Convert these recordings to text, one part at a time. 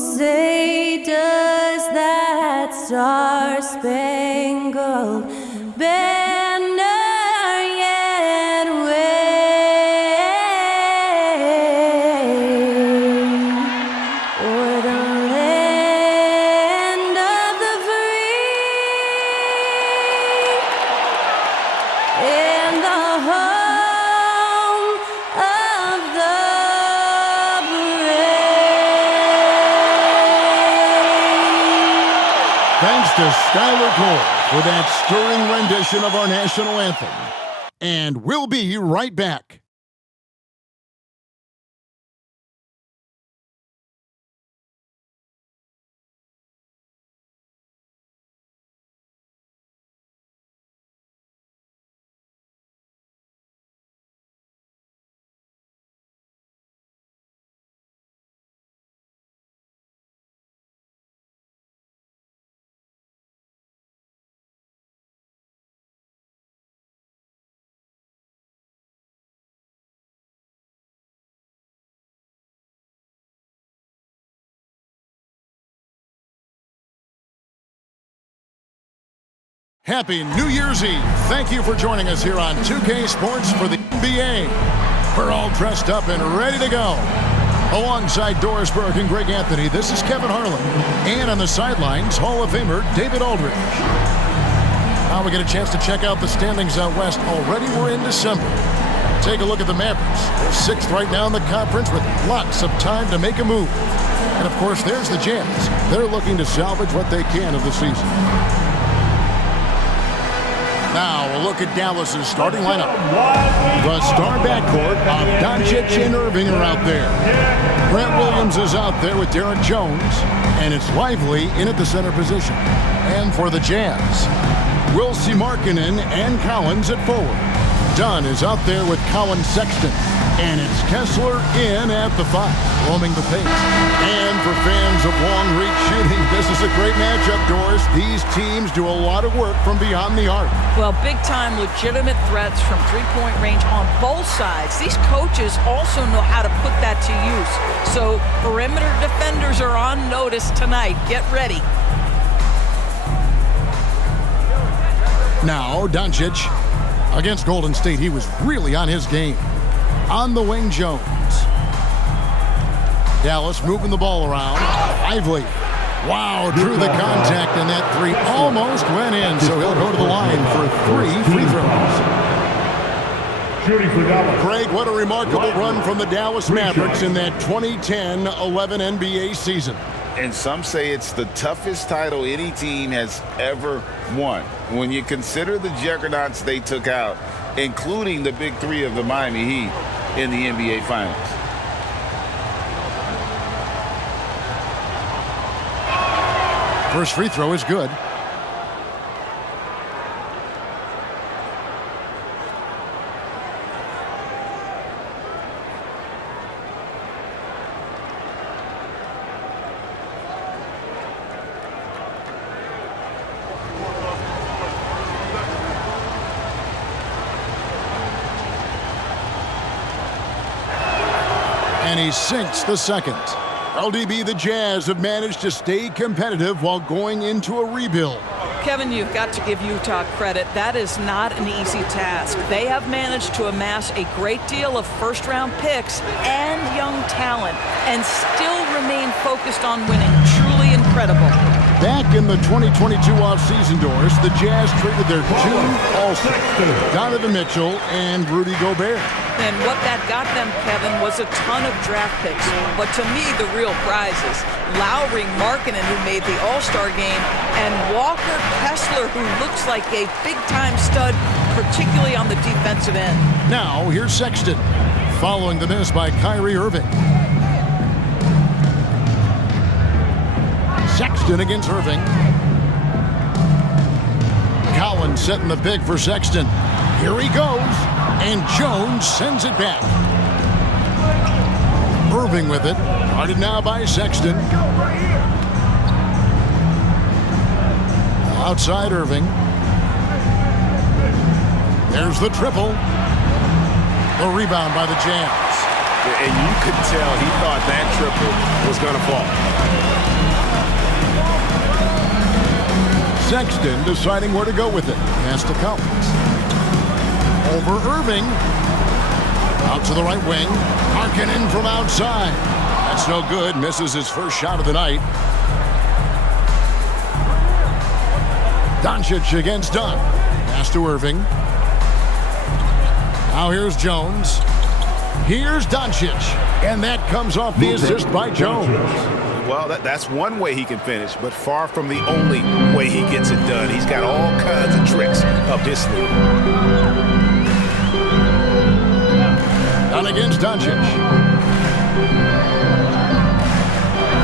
say does that star-spangled banner yet wave o'er the land of the free and the home of the Thanks to Skylar Cole for that stirring rendition of our national anthem. And we'll be right back. Happy New Year's Eve. Thank you for joining us here on 2K Sports for the NBA. We're all dressed up and ready to go. Alongside Doris Burke and Greg Anthony, this is Kevin Harlan. And on the sidelines, Hall of Famer David Aldridge. Now we get a chance to check out the standings out west. Already we're in December. Take a look at the Mavericks. They're sixth right now in the conference with lots of time to make a move. And of course, there's the Jazz. They're looking to salvage what they can of the season. Now, a look at Dallas's starting lineup. The star backcourt of Doncic and Irving are out there. Grant Williams is out there with Derek Jones, and it's Lively in at the center position. And for the Jazz, Wilsie Markkanen and Collins at forward. Dunn is out there with Colin Sexton, and it's Kessler in at the 5, roaming the pace. And for fans of long-reach shooting, this is a great matchup, Doris. These teams do a lot of work from beyond the arc. Well, big-time legitimate threats from three-point range on both sides. These coaches also know how to put that to use. So perimeter defenders are on notice tonight. Get ready. Now, Doncic against Golden State. He was really on his game. On the wing, Jones. Dallas moving the ball around. Lively. Wow, drew the contact, and that three almost went in, so he'll go to the line for 3 free throws. Shooting for Dallas. Greg, what a remarkable run from the Dallas Mavericks in that 2010-11 NBA season. And some say it's the toughest title any team has ever won. When you consider the juggernauts they took out, including the big three of the Miami Heat in the NBA Finals. First free throw is good. And he sinks the second. LDB, the Jazz have managed to stay competitive while going into a rebuild. Kevin, you've got to give Utah credit. That is not an easy task. They have managed to amass a great deal of first-round picks and young talent and still remain focused on winning. Truly incredible. Back in the 2022 offseason, Doris, the Jazz traded their June All-Star, Donovan Mitchell and Rudy Gobert. And what that got them, Kevin, was a ton of draft picks. But to me, the real prizes, Lowry Markkanen, who made the All-Star game, and Walker Kessler, who looks like a big-time stud, particularly on the defensive end. Now, here's Sexton, following the miss by Kyrie Irving. Sexton against Irving. Collins setting the big for Sexton. Here he goes, and Jones sends it back. Irving with it, guarded now by Sexton. Outside Irving. There's the triple. The rebound by the Jazz. and you could tell he thought that triple was going to fall. Sexton deciding where to go with it. Pass to Collins. Over Irving. Out to the right wing. Markkanen from outside. That's no good. Misses his first shot of the night. Doncic against Dunn. Pass to Irving. Now here's Jones. Here's Doncic. And that comes off the assist by Jones. Well, that's one way he can finish, but far from the only way he gets it done. He's got all kinds of tricks up his sleeve. Dunn against Doncic.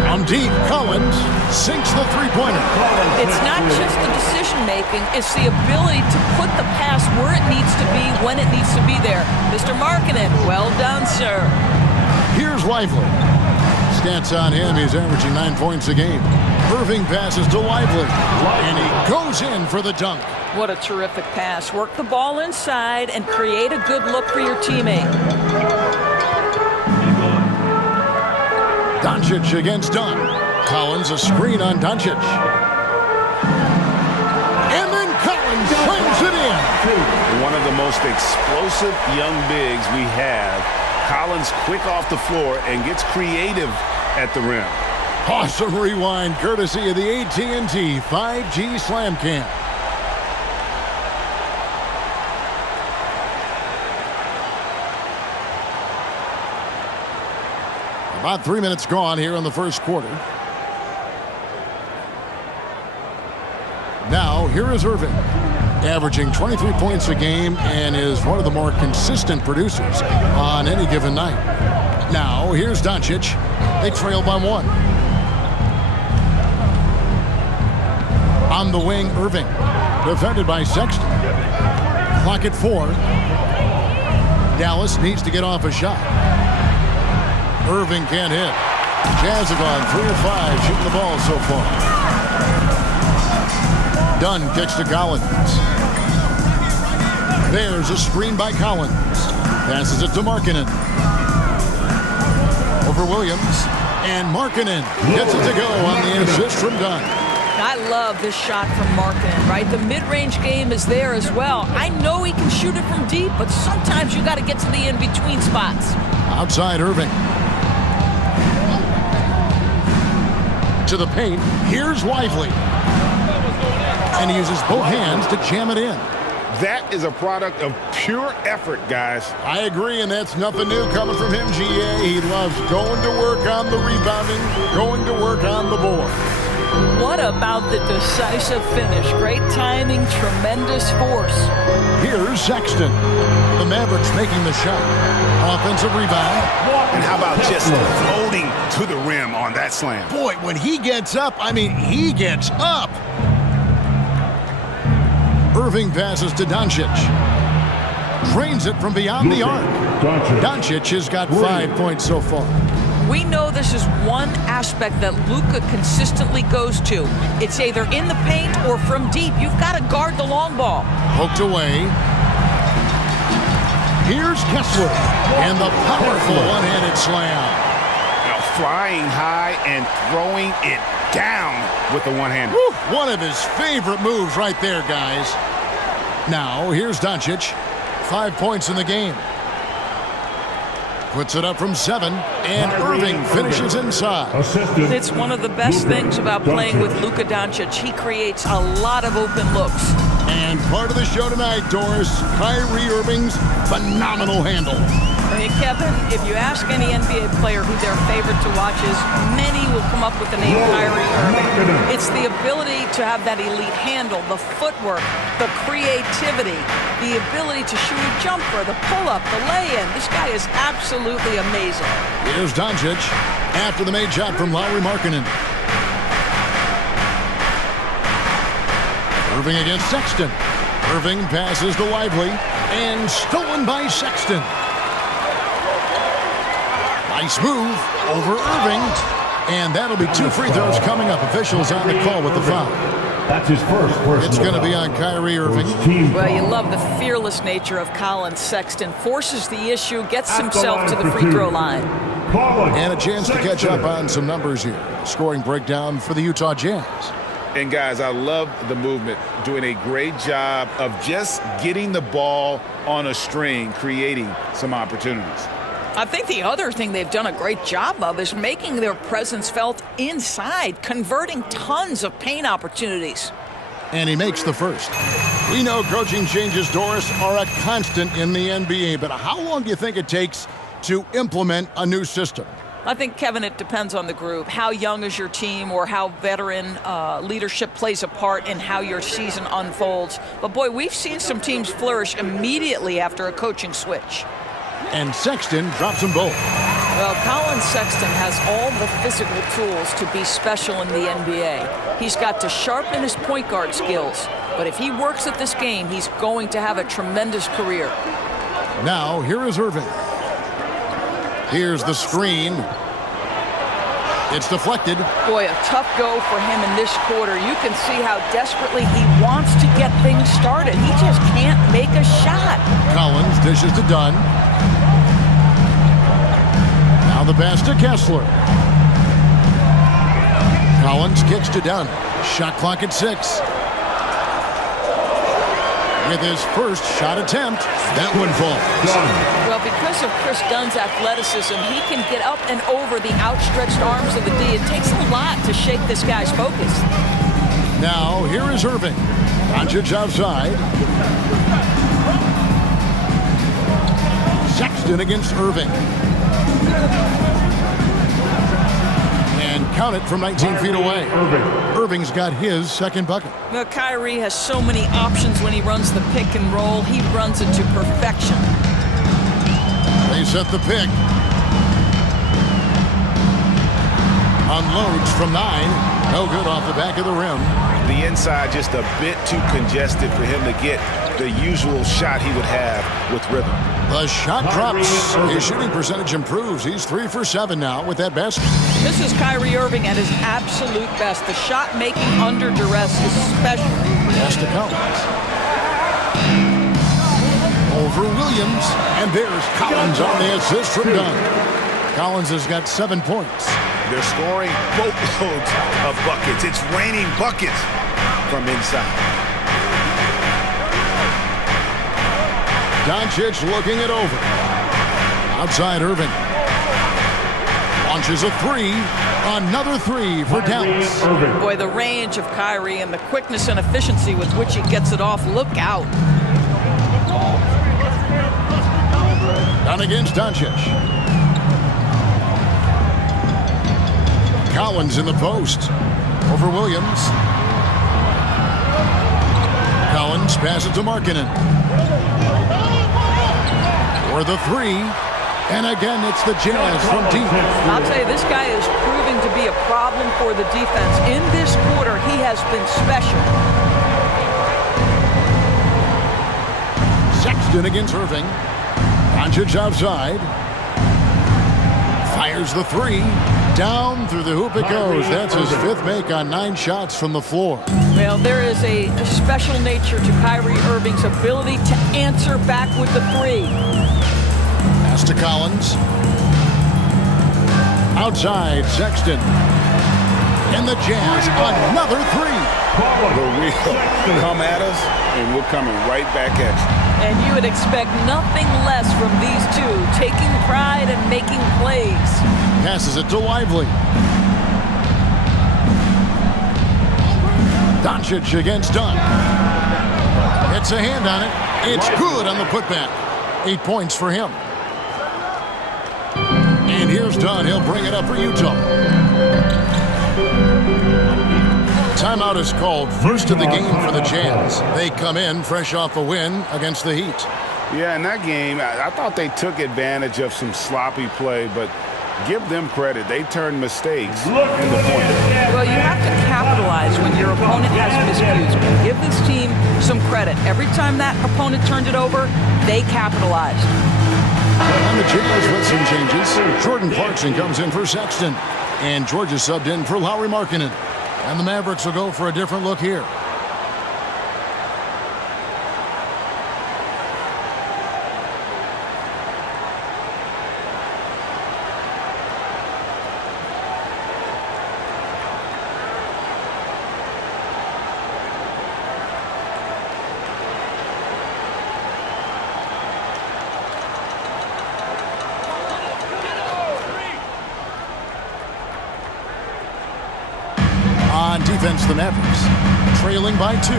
On deep, Collins sinks the three-pointer. It's not just the decision-making, it's the ability to put the pass where it needs to be, when it needs to be there. Mr. Markkanen, well done, sir. Here's Lively. Stats on him, he's averaging 9 points a game. Irving passes to Lively, and he goes in for the dunk. What a terrific pass. Work the ball inside and create a good look for your teammate. Doncic against Dunn. Collins a screen on Doncic. And then Collins slams it in. One of the most explosive young bigs we have. Collins quick off the floor and gets creative at the rim. Awesome rewind courtesy of the AT&T 5G Slam Cam. About 3 minutes gone here in the first quarter. Now, here is Irving, averaging 23 points a game and is one of the more consistent producers on any given night. Now, here's Doncic. They trail by 1. On the wing, Irving, defended by Sexton. Clock at 4. Dallas needs to get off a shot. Irving can't hit. Jazz have gone 3 of 5 shooting the ball so far. Dunn kicks to Collins. There's a screen by Collins. Passes it to Markkanen. Over Williams. And Markkanen gets it to go on the assist from Dunn. I love this shot from Markkanen, right? The mid-range game is there as well. I know he can shoot it from deep, but sometimes you got to get to the in-between spots. Outside Irving. To the paint. Here's Lively. And he uses both hands to jam it in. That is a product of pure effort, guys. I agree, and that's nothing new coming from him, GA. He loves going to work on the rebounding, going to work on the board. What about the decisive finish? Great timing, tremendous force. Here's Sexton. The Mavericks making the shot. Offensive rebound. And how about just floating to the rim on that slam? Boy, when he gets up, I mean, he gets up. Irving passes to Doncic. Drains it from beyond the arc. Doncic has got 5 points so far. We know this is one aspect that Luka consistently goes to. It's either in the paint or from deep. You've got to guard the long ball. Poked away. Here's Kessler. And the powerful one-handed slam. Now flying high and throwing it down with the one-hander. One of his favorite moves right there, guys. Now, here's Doncic. 5 points in the game. Puts it up from 7, and Irving finishes inside. It's one of the best things about playing with Luka Doncic. He creates a lot of open looks. And part of the show tonight, Doris, Kyrie Irving's phenomenal handle. I mean, Kevin, if you ask any NBA player who their favorite to watch is, many will come up with the name Kyrie Irving. It's the ability to have that elite handle, the footwork, the creativity, the ability to shoot a jumper, the pull-up, the lay-in. This guy is absolutely amazing. Here's Doncic after the made shot from Lauri Markkanen. Irving against Sexton. Irving passes to Lively and stolen by Sexton. Nice move over Irving. And that'll be 2 free throws coming up. Officials on the call with the foul. That's his first personal It's going to be foul. on Kyrie Irving. First team Well, you foul. love the fearless nature of Colin Sexton. Forces the issue, gets At the himself line to the for free two. throw line. Colin And a chance to catch Sexton. up on some numbers here. Scoring breakdown for the Utah Jazz. And guys, I love the movement, doing a great job of just getting the ball on a string, creating some opportunities. I think the other thing they've done a great job of is making their presence felt inside, converting tons of paint opportunities. And he makes the first. We know coaching changes, Doris, are a constant in the NBA, but how long do you think it takes to implement a new system? I think, Kevin, it depends on the group. How young is your team, or how veteran leadership plays a part in how your season unfolds. But, boy, we've seen some teams flourish immediately after a coaching switch. And Sexton drops them both. Well, Colin Sexton has all the physical tools to be special in the NBA. He's got to sharpen his point guard skills. But if he works at this game, he's going to have a tremendous career. Now, here is Irving. Here's the screen. It's deflected. Boy, a tough go for him in this quarter. You can see how desperately he wants to get things started. He just can't make a shot. Collins dishes to Dunn. Now the pass to Kessler. Collins kicks to Dunn. Shot clock at 6. With his first shot attempt, that one falls. Well, because of Chris Dunn's athleticism, he can get up and over the outstretched arms of the D. It takes a lot to shake this guy's focus. Now, here is Irving. Doncic outside. Sexton against Irving. And count it from 19 feet away. Irving's got his second bucket. Well, Kyrie has so many options when he runs the pick and roll. He runs it to perfection. They set the pick. Unloads from 9. No good off the back of the rim. The inside just a bit too congested for him to get the usual shot he would have with rhythm. The shot drops. His shooting percentage improves. He's 3 for 7 now with that basket. This is Kyrie Irving at his absolute best. The shot making under duress is special. Pass to Collins. Over Williams. And there's Collins on the assist from Dunn. Collins has got 7 points. They're scoring boatloads of buckets. It's raining buckets from inside. Doncic looking it over. Outside Irving. Launches a 3. Another 3 for Dallas. Boy, the range of Kyrie and the quickness and efficiency with which he gets it off. Look out. Down against Doncic. Collins in the post. Over Williams. Collins passes to Markkanen. For the 3. And again, it's the Jazz from deep. I'll tell you, this guy is proving to be a problem for the defense. In this quarter, he has been special. Sexton against Irving. Doncic outside. Fires the 3. Down through the hoop it goes. That's his 5th make on 9 shots from the floor. Well, there is a special nature to Kyrie Irving's ability to answer back with the 3. Pass to Collins. Outside, Sexton. And the Jazz, another 3. The wheel come at us, and we're coming right back at you. And you would expect nothing less from these two, taking pride and making plays. Passes it to Lively. Doncic against Dunn. It's a hand on it. It's good on the putback. 8 points for him. And here's Dunn. He'll bring it up for Utah. Timeout is called. First of the game for the Jazz. They come in fresh off a win against the Heat. Yeah, in that game, I thought they took advantage of some sloppy play, but give them credit. They turned mistakes into points. Well, you have to capitalize when your opponent has miscues. But give this team some credit. Every time that opponent turned it over, they capitalized. On the Jazz with some changes. Jordan Clarkson comes in for Sexton. And Georgia subbed in for Lauri Markkanen. And the Mavericks will go for a different look here. On defense, the Mavericks trailing by 2.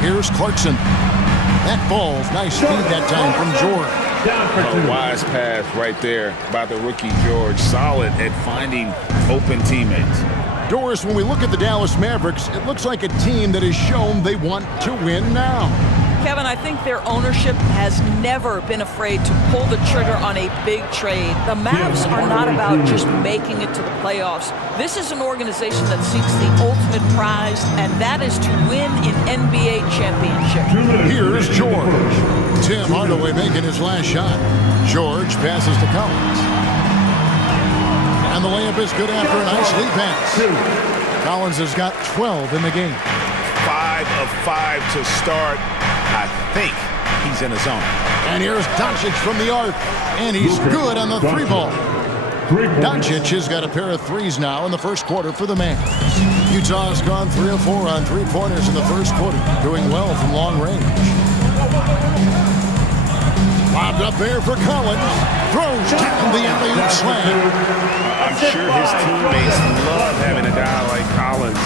Here's Clarkson. That ball's nice feed that time from George. A wise pass right there by the rookie George. Solid at finding open teammates. Doris, when we look at the Dallas Mavericks, it looks like a team that has shown they want to win now. Kevin, I think their ownership has never been afraid to pull the trigger on a big trade. The Mavs are not about just making it to the playoffs. This is an organization that seeks the ultimate prize, and that is to win an NBA championship. Here's George. Tim Hardaway making his last shot. George passes to Collins. And the layup is good after a nice lead pass. Collins has got 12 in the game. 5 of 5 to start. I think he's in his zone. And here's Doncic from the arc. And he's good on the 3-ball. Doncic has got a pair of threes now in the first quarter for the Mavs. Utah has gone 3 of 4 on 3-pointers in the first quarter, doing well from long range. Lobbed up there for Collins. Throws down the alley-oop slam. I'm sure his teammates love having a guy like Collins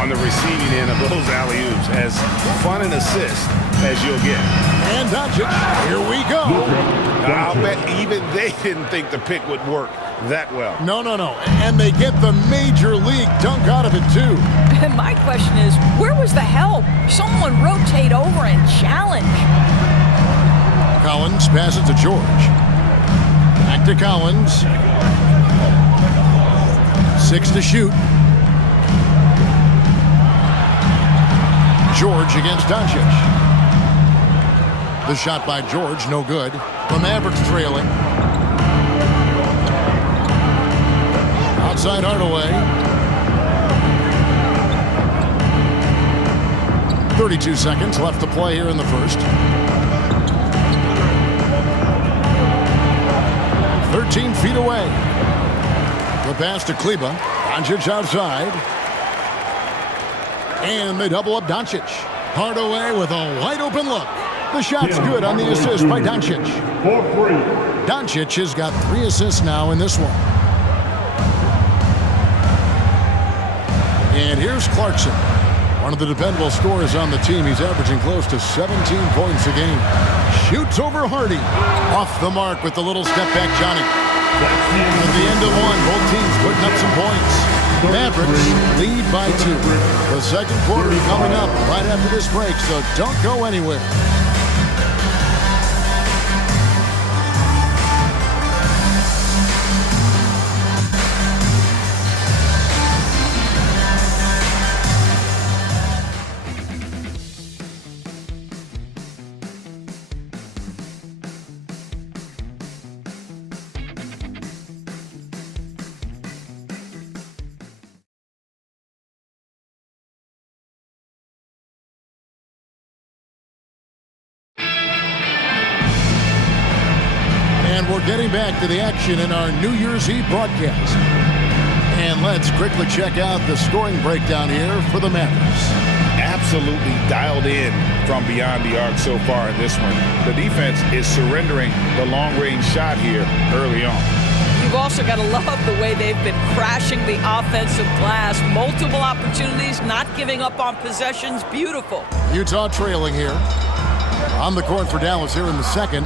on the receiving end of those alley-oops. As fun an assist as you'll get. And Doncic, here we go. I'll bet even they didn't think the pick would work that well. No. And they get the major league dunk out of it, too. And my question is, where was the help? Someone rotate over and challenge. Collins passes to George. Back to Collins. 6 to shoot. George against Doncic. The shot by George, no good. The Mavericks trailing. Outside Hardaway. 32 seconds left to play here in the first. 13 feet away. The pass to Kleba. Doncic outside. And they double up Doncic. Hardaway with a wide open look. The shot's good on the assist by Doncic. Doncic has got 3 assists now in this one. And here's Clarkson. One of the dependable scorers on the team. He's averaging close to 17 points a game. Shoots over Hardy. Off the mark with the little step back Johnny. At the end of one, both teams putting up some points. Mavericks lead by 2. The second quarter coming up right after this break, so don't go anywhere. And we're getting back to the action in our New Year's Eve broadcast. And let's quickly check out the scoring breakdown here for the Mavericks. Absolutely dialed in from beyond the arc so far in this one. The defense is surrendering the long-range shot here early on. You've also got to love the way they've been crashing the offensive glass. Multiple opportunities, not giving up on possessions. Beautiful. Utah trailing here. On the court for Dallas here in the second.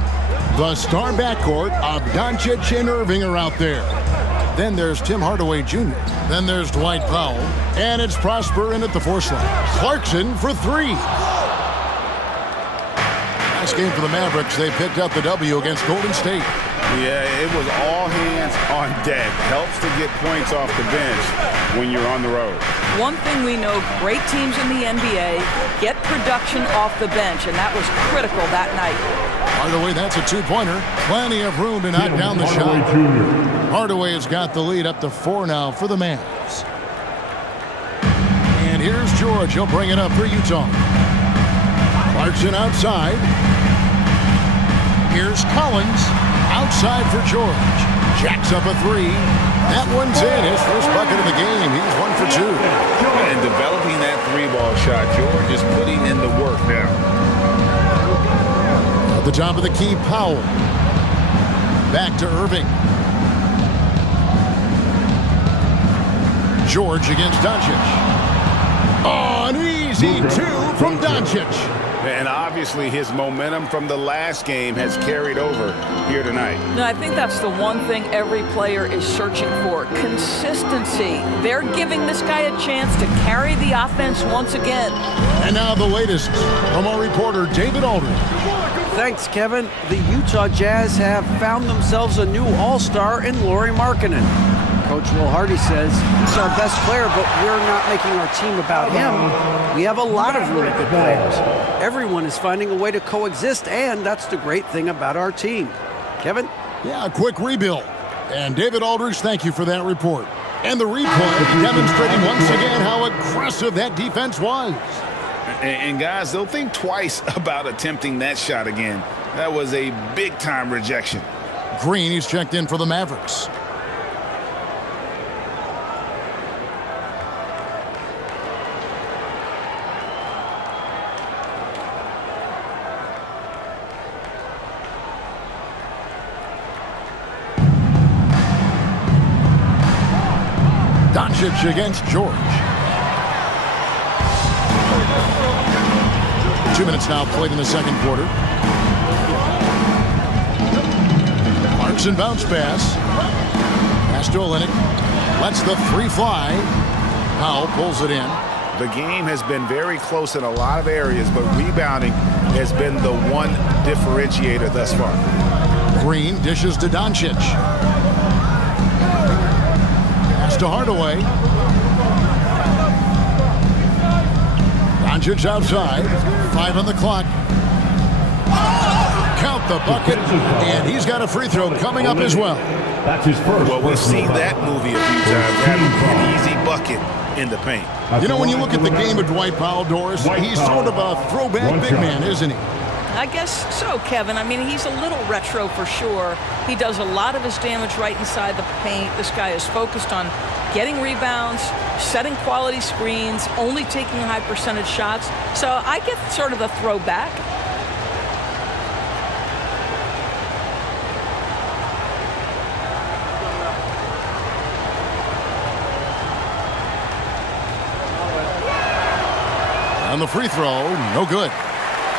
The star backcourt of Doncic and Irving are out there. Then there's Tim Hardaway Jr. Then there's Dwight Powell. And it's Prosper in at the 4 slot. Clarkson for 3. Nice game for the Mavericks. They picked up the W against Golden State. Yeah, it was all hands on deck. Helps to get points off the bench when you're on the road. One thing we know, great teams in the NBA get production off the bench, and that was critical that night. Hardaway, that's a 2-pointer. Plenty of room to knock down the shot. Hardaway has got the lead up to 4 now for the Mavs. And here's George. He'll bring it up for Utah. Clarkson outside. Here's Collins. Outside for George. Jacks up a three. That one's in. His first bucket of the game. He's 1 for 2. And developing that three-ball shot, George is putting in the work now. At the top of the key, Powell. Back to Irving. George against Doncic. Oh, an easy 2 from Doncic. And obviously his momentum from the last game has carried over here tonight. No, I think that's the one thing every player is searching for, consistency. They're giving this guy a chance to carry the offense once again. And now the latest from our reporter, David Aldridge. Thanks, Kevin. The Utah Jazz have found themselves a new all-star in Lauri Markkanen. Coach Will Hardy says he's our best player, but we're not making our team about him. We have a lot of really good players. Everyone is finding a way to coexist, and that's the great thing about our team. Kevin? Yeah, a quick rebuild. And David Aldridge, thank you for that report. And the replay demonstrating once again how aggressive that defense was. And guys, they'll think twice about attempting that shot again. That was a big-time rejection. Green, he's checked in for the Mavericks. Doncic against George. 2 minutes now played in the second quarter. Clarkson bounce pass. Pass to Olynyk. Lets the three fly. Powell pulls it in. The game has been very close in a lot of areas, but rebounding has been the one differentiator thus far. Green dishes to Doncic. Pass to Hardaway. Doncic outside. 5 on the clock. Count the bucket, and he's got a free throw coming up as well. That's his first. Well, we've seen that movie a few times, having an easy bucket in the paint. You know, when you look at the game of Dwight Powell, Doris, he's sort of a throwback big man, isn't he? I guess so, Kevin. I mean, he's a little retro for sure. He does a lot of his damage right inside the paint. This guy is focused on getting rebounds, setting quality screens, only taking high percentage shots. So I get sort of a throwback. On the free throw, no good.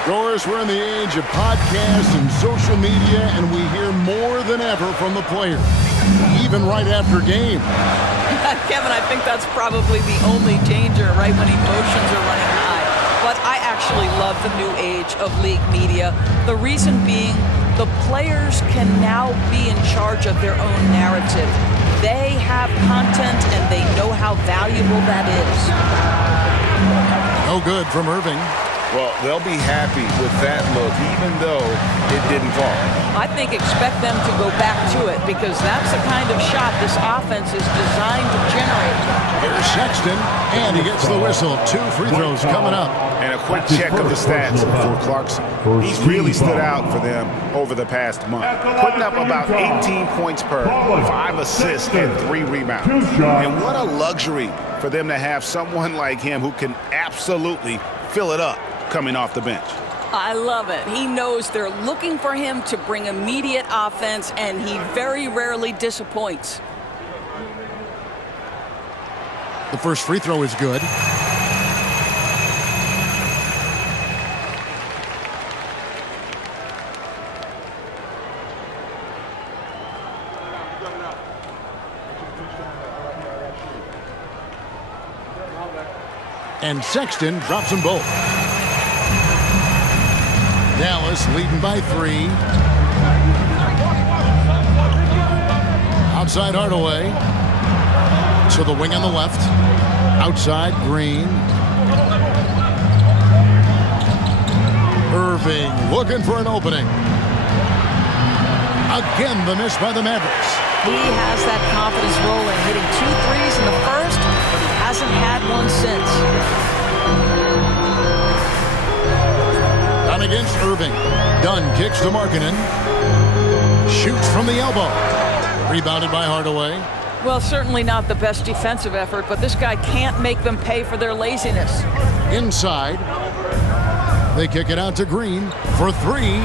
Doris, we're in the age of podcasts and social media, and we hear more than ever from the players, even right after game. Kevin, I think that's probably the only danger, right when emotions are running high. But I actually love the new age of league media. The reason being, the players can now be in charge of their own narrative. They have content, and they know how valuable that is. No good from Irving. Well, they'll be happy with that look, even though it didn't fall. I think expect them to go back to it, because that's the kind of shot this offense is designed to generate. Here's Sexton, and he gets the whistle. 2 free throws coming up. And a quick check of the stats for Clarkson. He's really stood out for them over the past month, putting up about 18 points per, 5 assists, and 3 rebounds. And what a luxury for them to have someone like him who can absolutely fill it up coming off the bench. I love it. He knows they're looking for him to bring immediate offense, and he very rarely disappoints. The first free throw is good. And Sexton drops them both. Dallas leading by 3. Outside Hardaway. To the wing on the left. Outside Green. Irving looking for an opening. Again, the miss by the Mavericks. He has that confidence rolling, hitting 2 threes in the first, but he hasn't had one since. against Irving. Dunn kicks to Markkanen. Shoots from the elbow. Rebounded by Hardaway. Well, certainly not the best defensive effort, but this guy can't make them pay for their laziness. Inside. They kick it out to Green for three.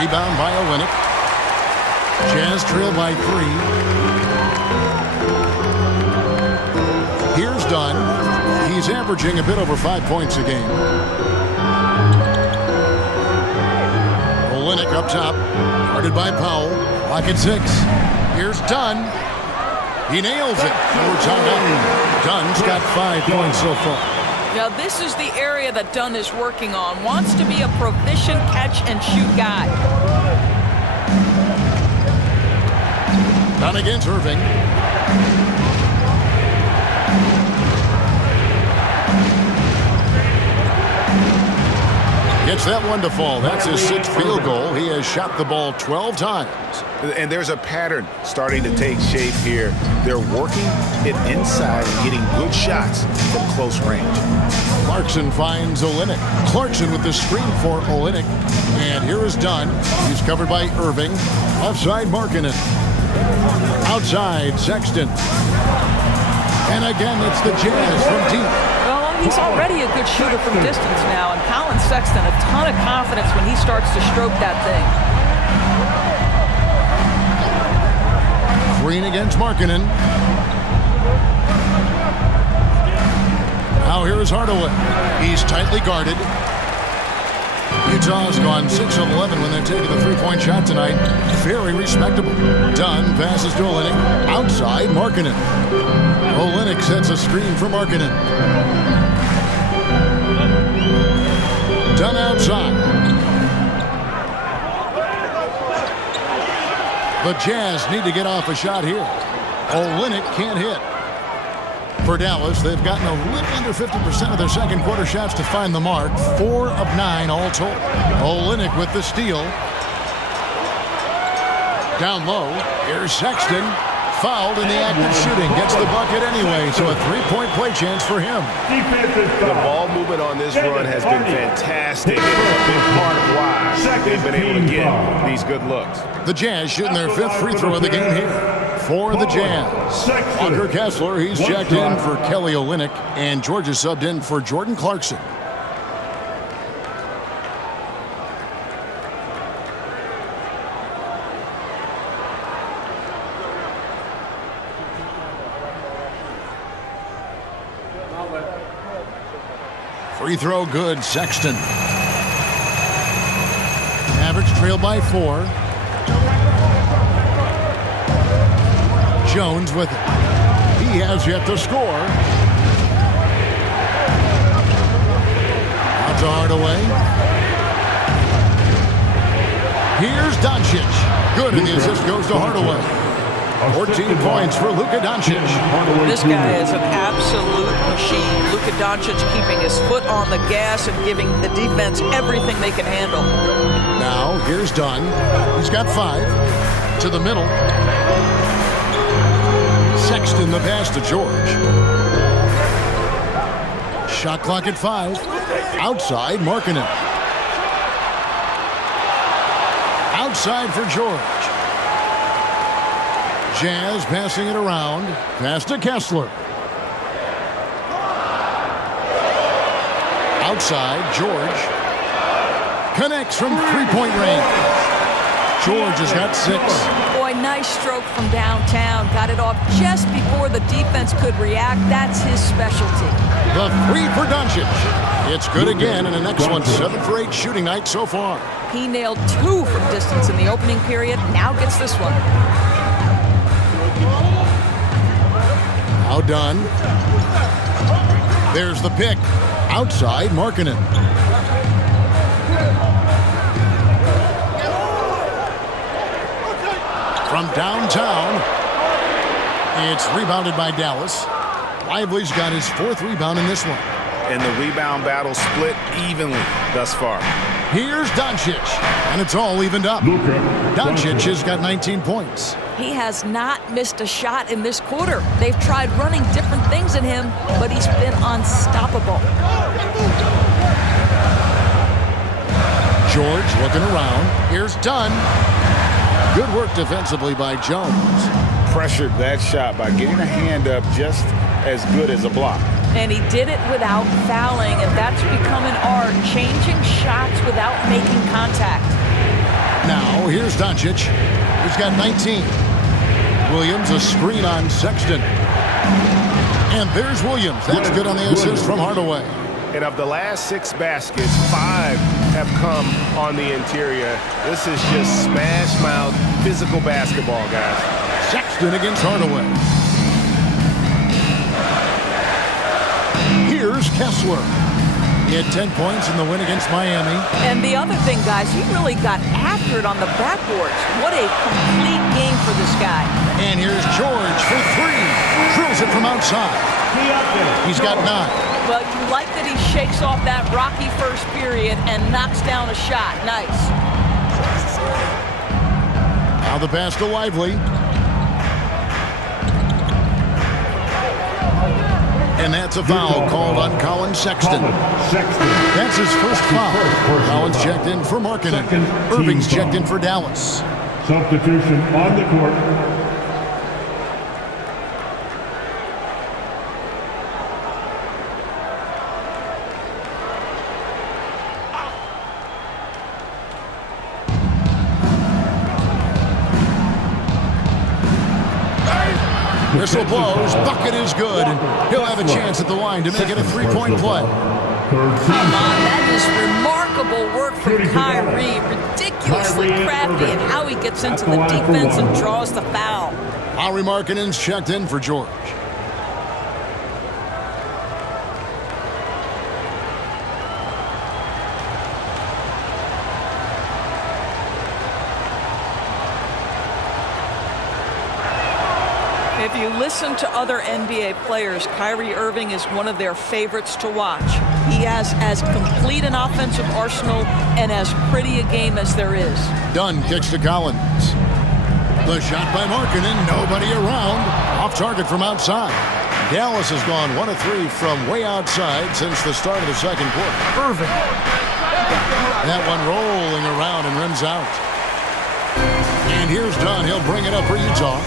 Rebound by Olynyk. Jazz trail by 3. Here's Dunn. He's averaging a bit over 5 points a game. Olynyk up top. Guarded by Powell. Lock at 6. Here's Dunn. He nails it. And we're tied up. Dunn's got 5 points so far. Now, this is the area that Dunn is working on. Wants to be a proficient catch-and-shoot guy. Dunn against Irving. Gets that one to fall. That's his 6th field goal. He has shot the ball 12 times. And there's a pattern starting to take shape here. They're working it inside and getting good shots from close range. Clarkson finds Olynyk. Clarkson with the screen for Olynyk. And here is Dunn. He's covered by Irving. Offside Markkanen. Outside Sexton. And again, it's the Jazz from deep. Well, he's already a good shooter from distance now, and Colin Sexton, a ton of confidence when he starts to stroke that thing. Green against Markkanen. Now here is Hardaway. He's tightly guarded. Utah's gone 6 of 11 when they've taken the three-point shot tonight. Very respectable. Dunn passes to Olynyk. Outside Markkanen. Olynyk sets a screen for Markkanen. Dunn outside. The Jazz need to get off a shot here. Olynyk can't hit. For Dallas, they've gotten a little under 50% of their second quarter shots to find the mark. 4 of 9 all told. Olynyk with the steal. Down low. Here's Sexton. Fouled in the act of shooting. Gets the bucket anyway, so a three-point play chance for him. The ball movement on this run has been fantastic. It's a big part of why they've been able to get these good looks. The Jazz shooting their 5th free throw of the game here. For the Jazz. Walker Kessler, he's checked in for Kelly Olynyk, and Georgia subbed in for Jordan Clarkson. Free throw good, Sexton. Mavericks trail by 4. Jones with it. He has yet to score. Out to Hardaway. Here's Doncic. Good, and the assist goes to Hardaway. 14 points for Luka Doncic. This guy is an absolute machine. Luka Doncic keeping his foot on the gas and giving the defense everything they can handle. Now, here's Dunn. He's got 5. To the middle. Sexton the pass to George. Shot clock at 5. Outside, Markkanen. Outside for George. Jazz passing it around. Pass to Kessler. Outside, George. Connects from three-point range. George has got 6. Boy, nice stroke from downtown. Got it off just before the defense could react. That's his specialty. The 3 for Doncic. It's good again, and the next one 7 for 8 shooting night so far. He nailed 2 from distance in the opening period. Now gets this one. Now done. There's the pick. Outside, Markkanen. From downtown, it's rebounded by Dallas. Lively's got his 4th rebound in this one. And the rebound battle split evenly thus far. Here's Doncic, and it's all evened up. Doncic has got 19 points. He has not missed a shot in this quarter. They've tried running different things in him, but he's been unstoppable. George looking around. Here's Dunn. Good work defensively by Jones. Pressured that shot by getting a hand up just as good as a block. And he did it without fouling, and that's become an art, changing shots without making contact. Now, here's Doncic. He's got 19. Williams, a screen on Sexton. And there's Williams. That's good on the assist from Hardaway. And of the last 6 baskets, 5 have come on the interior. This is just smash-mouth, physical basketball, guys. Sexton against Hardaway. Here's Kessler. He had 10 points in the win against Miami. And the other thing, guys, he really got after it on the backboards. What a complete game for this guy. And here's George for 3. Drills it from outside. He's got 9. But you like that he shakes off that rocky first period and knocks down a shot. Nice. Now the pass to Lively. And that's a foul called on Colin Sexton. That's his first foul. Collins checked in for Markkanen. Irving's checked in for Dallas. Substitution on the court. Whistle blows, bucket is good, and he'll have a chance at the line to make it a 3-point play. Come on, that is remarkable work from Kyrie. Ridiculously crafty in how he gets into the defense and draws the foul. Lauri Markkanen's checked in for George. If you listen to other NBA players, Kyrie Irving is one of their favorites to watch. He has as complete an offensive arsenal and as pretty a game as there is. Dunn kicks to Collins. The shot by Markkanen, nobody around. Off target from outside. Dallas has gone 1 of 3 from way outside since the start of the second quarter. Irving. That one rolling around and rims out. And here's Dunn. He'll bring it up for Utah.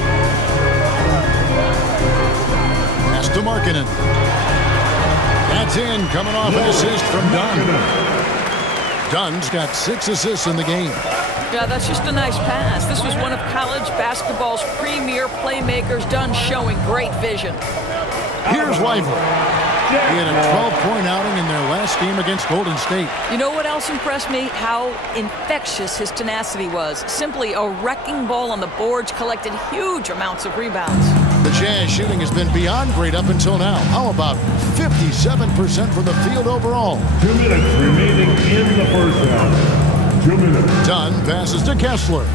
Pass to Markkanen. That's in, coming off an assist from Dunn. Dunn's got 6 assists in the game. Yeah, that's just a nice pass. This was one of college basketball's premier playmakers. Dunn showing great vision. Here's Lively. He had a 12-point outing in their last game against Golden State. You know what else impressed me? How infectious his tenacity was. Simply a wrecking ball on the boards, collected huge amounts of rebounds. The Jazz shooting has been beyond great up until now. How about 57% from the field overall? 2 minutes remaining in the first half. 2 minutes. Dunn passes to Kessler.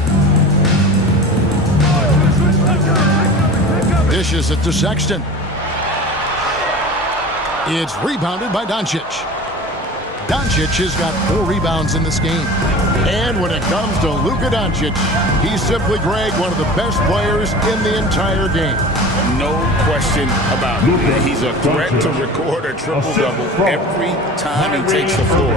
Dishes it to Sexton. It's rebounded by Doncic. Doncic has got 4 rebounds in this game. And when it comes to Luka Doncic, he's simply, Greg, one of the best players in the entire game. No question about it. He's a threat to record a triple-double every time he takes the floor.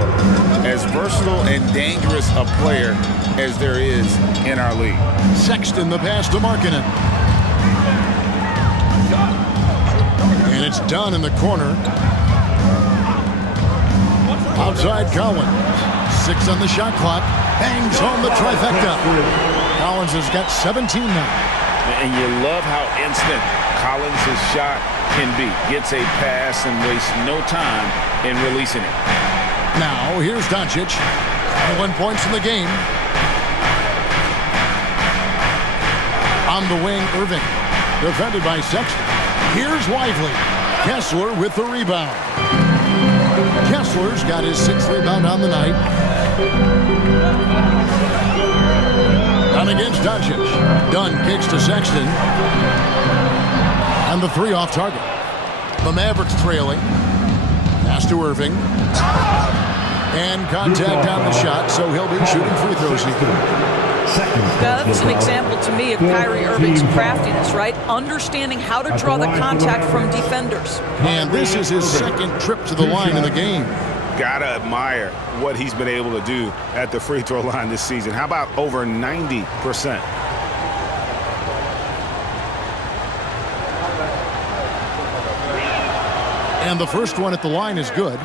As versatile and dangerous a player as there is in our league. Sexton, the pass to Markkanen. And it's Dunn in the corner. Outside Collins. 6 on the shot clock. Bangs home the trifecta. Collins has got 17 now. And you love how instant Collins' shot can be. Gets a pass and wastes no time in releasing it. Now, here's Doncic. 21 points in the game. On the wing, Irving. Defended by Sexton. Here's Lively. Kessler with the rebound. Kessler's got his 6th rebound on the night. Dunn against Doncic. Dunn kicks to Sexton. And the 3 off target. The Mavericks trailing. Pass to Irving. And contact on the shot, so he'll be shooting free throws here. That's an example to me of Kyrie Irving's craftiness, right? Understanding how to draw the contact from defenders. And this is his 2nd trip to the line in the game. Gotta admire what he's been able to do at the free throw line this season. How about over 90%? And the first one at the line is good.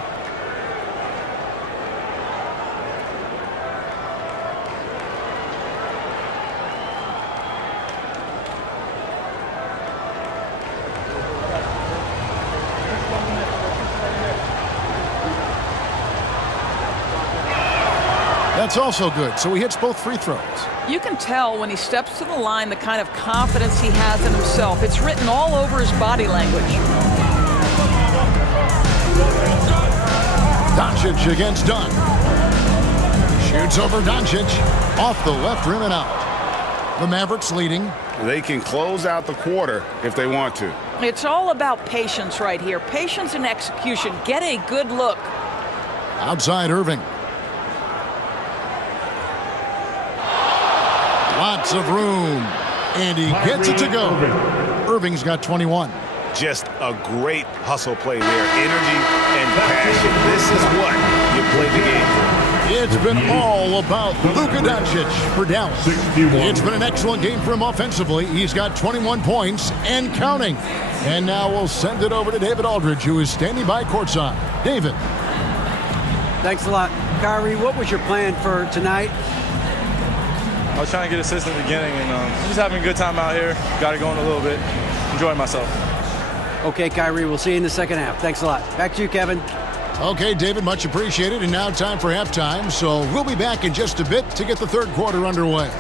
That's also good, so he hits both free throws. You can tell when he steps to the line the kind of confidence he has in himself. It's written all over his body language. Doncic against Dunn. Shoots over Doncic. Off the left rim and out. The Mavericks leading. They can close out the quarter if they want to. It's all about patience right here. Patience and execution. Get a good look. Outside Irving. Lots of room. And he gets it to go. Irving's got 21. Just a great hustle play there. Energy and passion. This is what you play the game for. It's been all about Luka Doncic for Dallas. 61. It's been an excellent game for him offensively. He's got 21 points and counting. And now we'll send it over to David Aldridge, who is standing by courtside. David. Thanks a lot. Kyrie, what was your plan for tonight? I was trying to get assists in the beginning and just having a good time out here. Got it going a little bit. Enjoying myself. Okay, Kyrie, we'll see you in the second half. Thanks a lot. Back to you, Kevin. Okay, David, much appreciated. And now time for halftime. So we'll be back in just a bit to get the third quarter underway.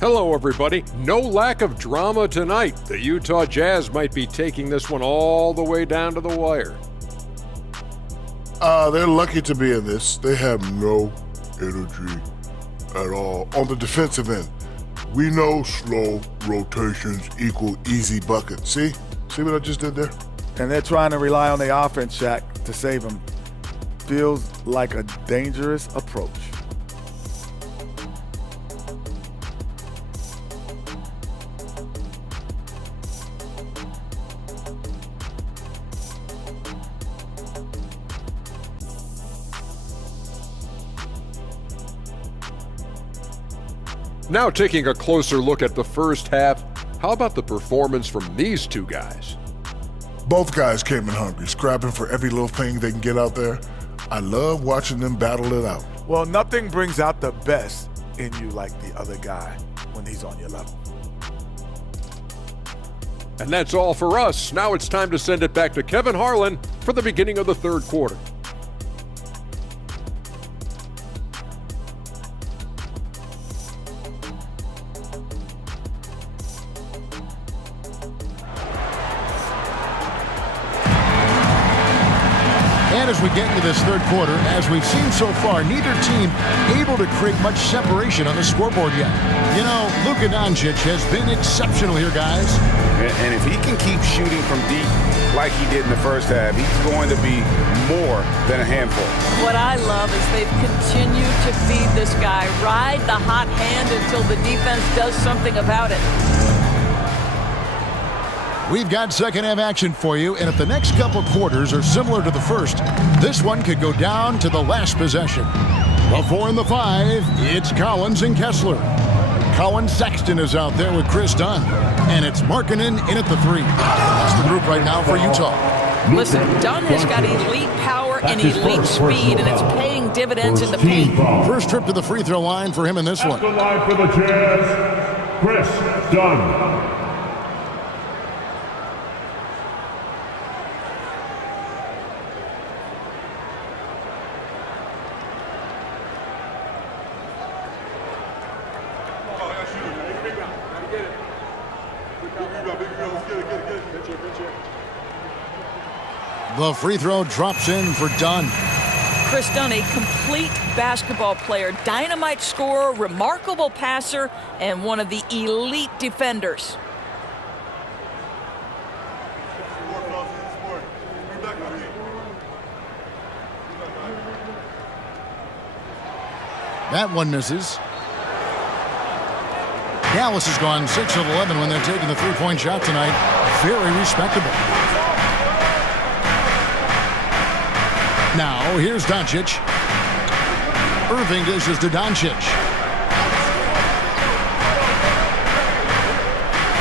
Hello, everybody. No lack of drama tonight. The Utah Jazz might be taking this one all the way down to the wire. They're lucky to be in this. They have no energy at all. On the defensive end, we know slow rotations equal easy buckets. See what I just did there? And they're trying to rely on the offense, Shaq, to save them. Feels like a dangerous approach. Now taking a closer look at the first half, how about the performance from these two guys? Both guys came in hungry, scrapping for every little thing they can get out there. I love watching them battle it out. Well, nothing brings out the best in you like the other guy when he's on your level. And that's all for us. Now it's time to send it back to Kevin Harlan for the beginning of the third quarter. And as we get into this third quarter, as we've seen so far, neither team able to create much separation on the scoreboard yet. You know, Luka Doncic has been exceptional here, guys. And if he can keep shooting from deep like he did in the first half, he's going to be more than a handful. What I love is they've continued to feed this guy, ride the hot hand until the defense does something about it. We've got second half action for you, and if the next couple quarters are similar to the first, this one could go down to the last possession. The 4 and the 5, it's Collins and Kessler. Colin Sexton is out there with Chris Dunn, and it's Markkanen in at the 3. That's the group right now for Utah. Listen, Dunn has got elite power and elite speed, and it's paying dividends in the paint. First trip to the free throw line for him in this one. The line for the Jazz, Chris Dunn. The free throw drops in for Dunn. Chris Dunn, a complete basketball player, dynamite scorer, remarkable passer, and one of the elite defenders. That one misses. Dallas has gone 6 of 11 when they're taking the three-point shot tonight. Very respectable. Now, here's Doncic. Irving dishes to Doncic.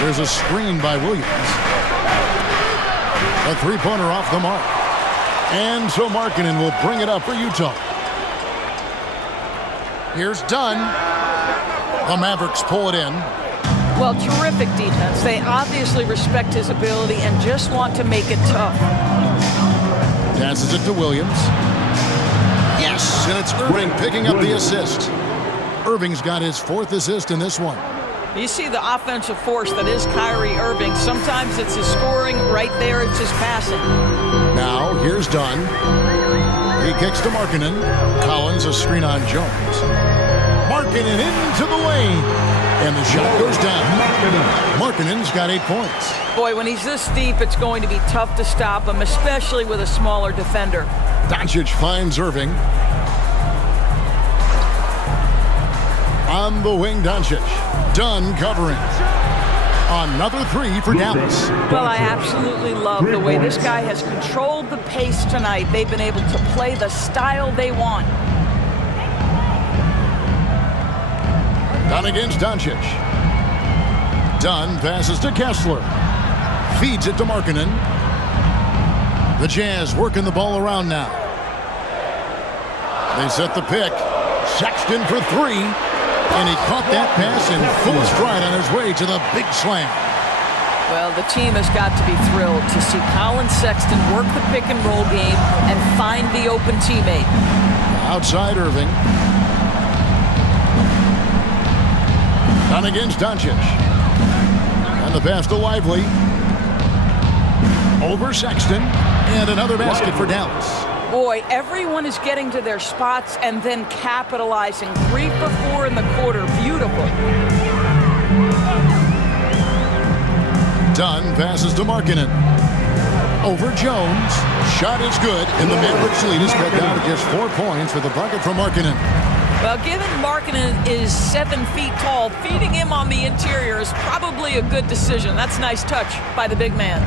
There's a screen by Williams. A three-pointer off the mark. And so Markkanen will bring it up for Utah. Here's Dunn. The Mavericks pull it in. Well, terrific defense. They obviously respect his ability and just want to make it tough. Passes it to Williams. Yes, and it's Irving picking up the assist. Irving's got his 4th assist in this one. You see the offensive force that is Kyrie Irving. Sometimes it's his scoring. Right there, it's his passing. Now, here's Dunn. He kicks to Markkanen. Collins, a screen on Jones. Markkanen into the lane. And the shot goes down. Markkanen's got 8 points. Boy, when he's this deep, it's going to be tough to stop him, especially with a smaller defender. Doncic finds Irving. On the wing, Doncic. Dunn covering. Another 3 for Dallas. Well, I absolutely love the way this guy has controlled the pace tonight. They've been able to play the style they want. Dunn against Doncic. Dunn passes to Kessler. Feeds it to Markkanen. The Jazz working the ball around now. They set the pick. Sexton for 3. And he caught that pass in full stride on his way to the big slam. Well, the team has got to be thrilled to see Colin Sexton work the pick and roll game and find the open teammate. Outside Irving. Dunn against Doncic. And the pass to Lively. Over Sexton. And another basket for Dallas. Boy, everyone is getting to their spots and then capitalizing. 3 for 4 in the quarter. Beautiful. Dunn passes to Markkanen. Over Jones. Shot is good. And the Mavericks lead is cut down to just 4 points with a bucket from Markkanen. Well, given Markkanen is 7 feet tall, feeding him on the interior is probably a good decision. That's a nice touch by the big man.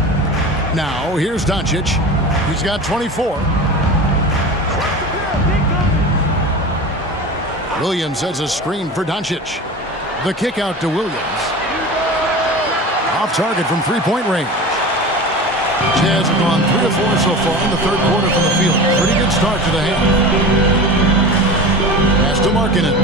Now, here's Doncic. He's got 24. Williams has a screen for Doncic. The kick out to Williams. Off target from three-point range. Jazz have gone 3 of 4 so far in the third quarter from the field. Pretty good start to the half. Pass to Markkanen.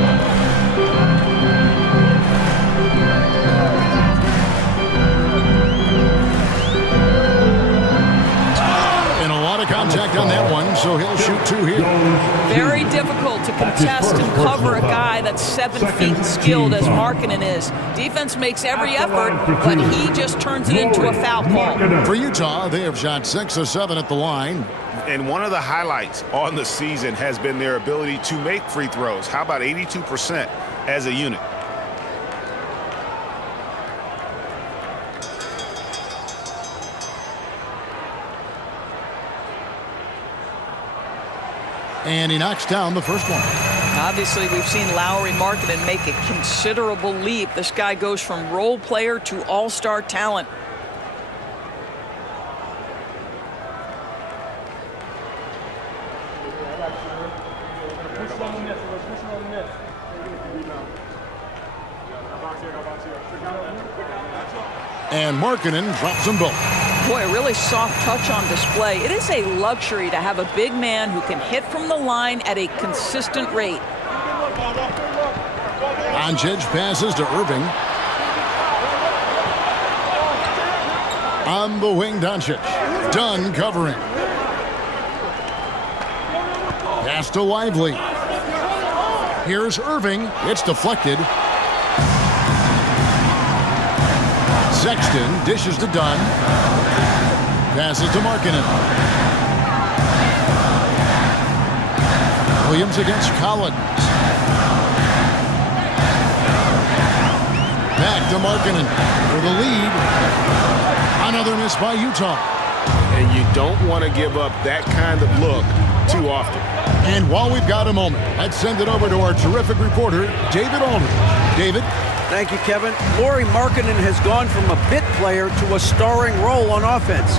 Contact on that one, so he'll shoot 2 here. Very difficult to contest and cover a guy that's 7 feet skilled as Markkanen is. Defense makes every effort, but he just turns it into a foul call. For Utah, they have shot 6 of 7 at the line. And one of the highlights on the season has been their ability to make free throws. How about 82% as a unit? And he knocks down the first one. Obviously, we've seen Lauri Markkanen make a considerable leap. This guy goes from role player to all-star talent. And Markkanen drops them both. Boy, a really soft touch on display. It is a luxury to have a big man who can hit from the line at a consistent rate. Doncic passes to Irving. On the wing, Doncic. Dunn covering. Pass to Lively. Here's Irving. It's deflected. Sexton dishes to Dunn. Passes to Markkanen. Williams against Collins. Back to Markkanen for the lead. Another miss by Utah. And you don't want to give up that kind of look too often. And while we've got a moment, let's send it over to our terrific reporter, David Aldridge. David? Thank you, Kevin. Lauri Markkanen has gone from a bit player to a starring role on offense.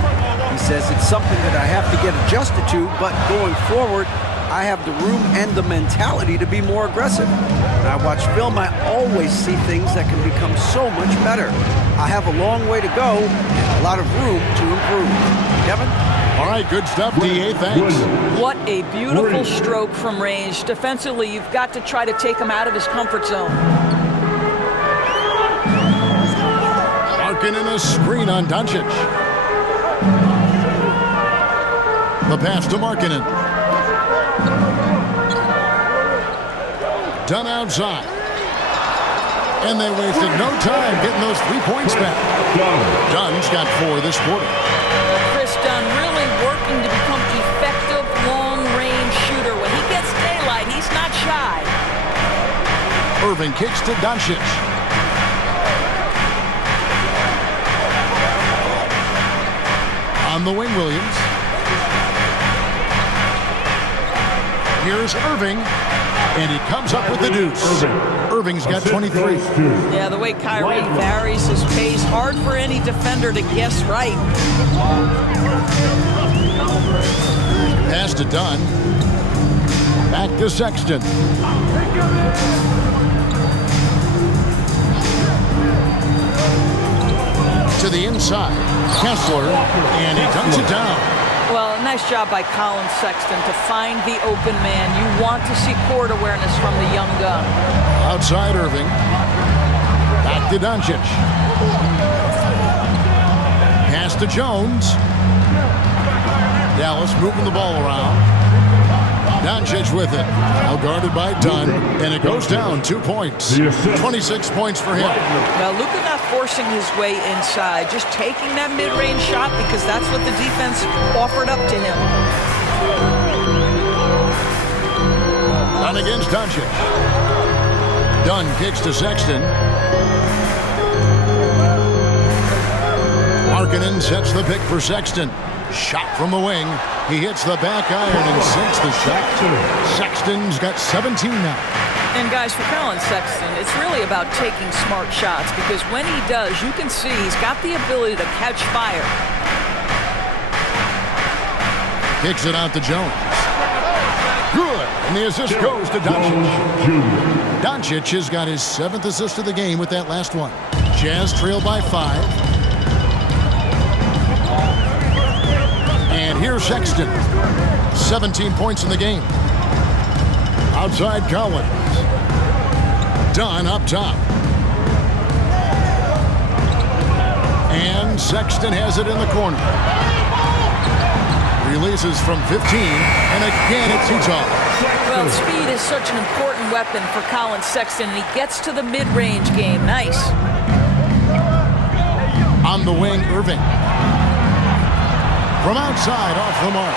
He says it's something that I have to get adjusted to, but going forward, I have the room and the mentality to be more aggressive. When I watch film, I always see things that can become so much better. I have a long way to go and a lot of room to improve. Kevin? All right, good stuff, D.A. Thanks. What a beautiful stroke from range. Defensively, you've got to try to take him out of his comfort zone. Markkanen a screen on Doncic. The pass to Markkanen. Dunn outside. And they wasted no time getting those 3 points back. Dunn's got 4 this quarter. Chris Dunn really working to become effective long-range shooter. When he gets daylight, he's not shy. Irving kicks to Doncic. On the wing, Williams. Here's Irving, and he comes up with the deuce. Irving's got 23. Yeah, the way Kyrie varies his pace, hard for any defender to guess right. Pass to Dunn. Back to Sexton. To the inside. Kessler, and he dunks it down. Well, nice job by Colin Sexton to find the open man. You want to see court awareness from the young gun. Outside Irving. Back to Doncic. Pass to Jones. Dallas moving the ball around. Doncic with it. Now guarded by Dunn, and it goes down 2 points. 26 points for him. Well, Luka not forcing his way inside, just taking that mid-range shot because that's what the defense offered up to him. Dunn against Doncic. Dunn kicks to Sexton. Markkanen sets the pick for Sexton. Shot from the wing. He hits the back iron and sinks the shot. Sexton's got 17 now. And guys, for Colin Sexton, it's really about taking smart shots because when he does, you can see he's got the ability to catch fire. Kicks it out to Jones. Good. And the assist goes to Doncic. Doncic has got his 7th assist of the game with that last one. Jazz trail by 5. And here's Sexton. 17 points in the game. Outside Collins. Dunn up top. And Sexton has it in the corner. Releases from 15, and again it's Utah. Well, speed is such an important weapon for Colin Sexton, and he gets to the mid-range game. Nice. On the wing, Irving. From outside, off the mark.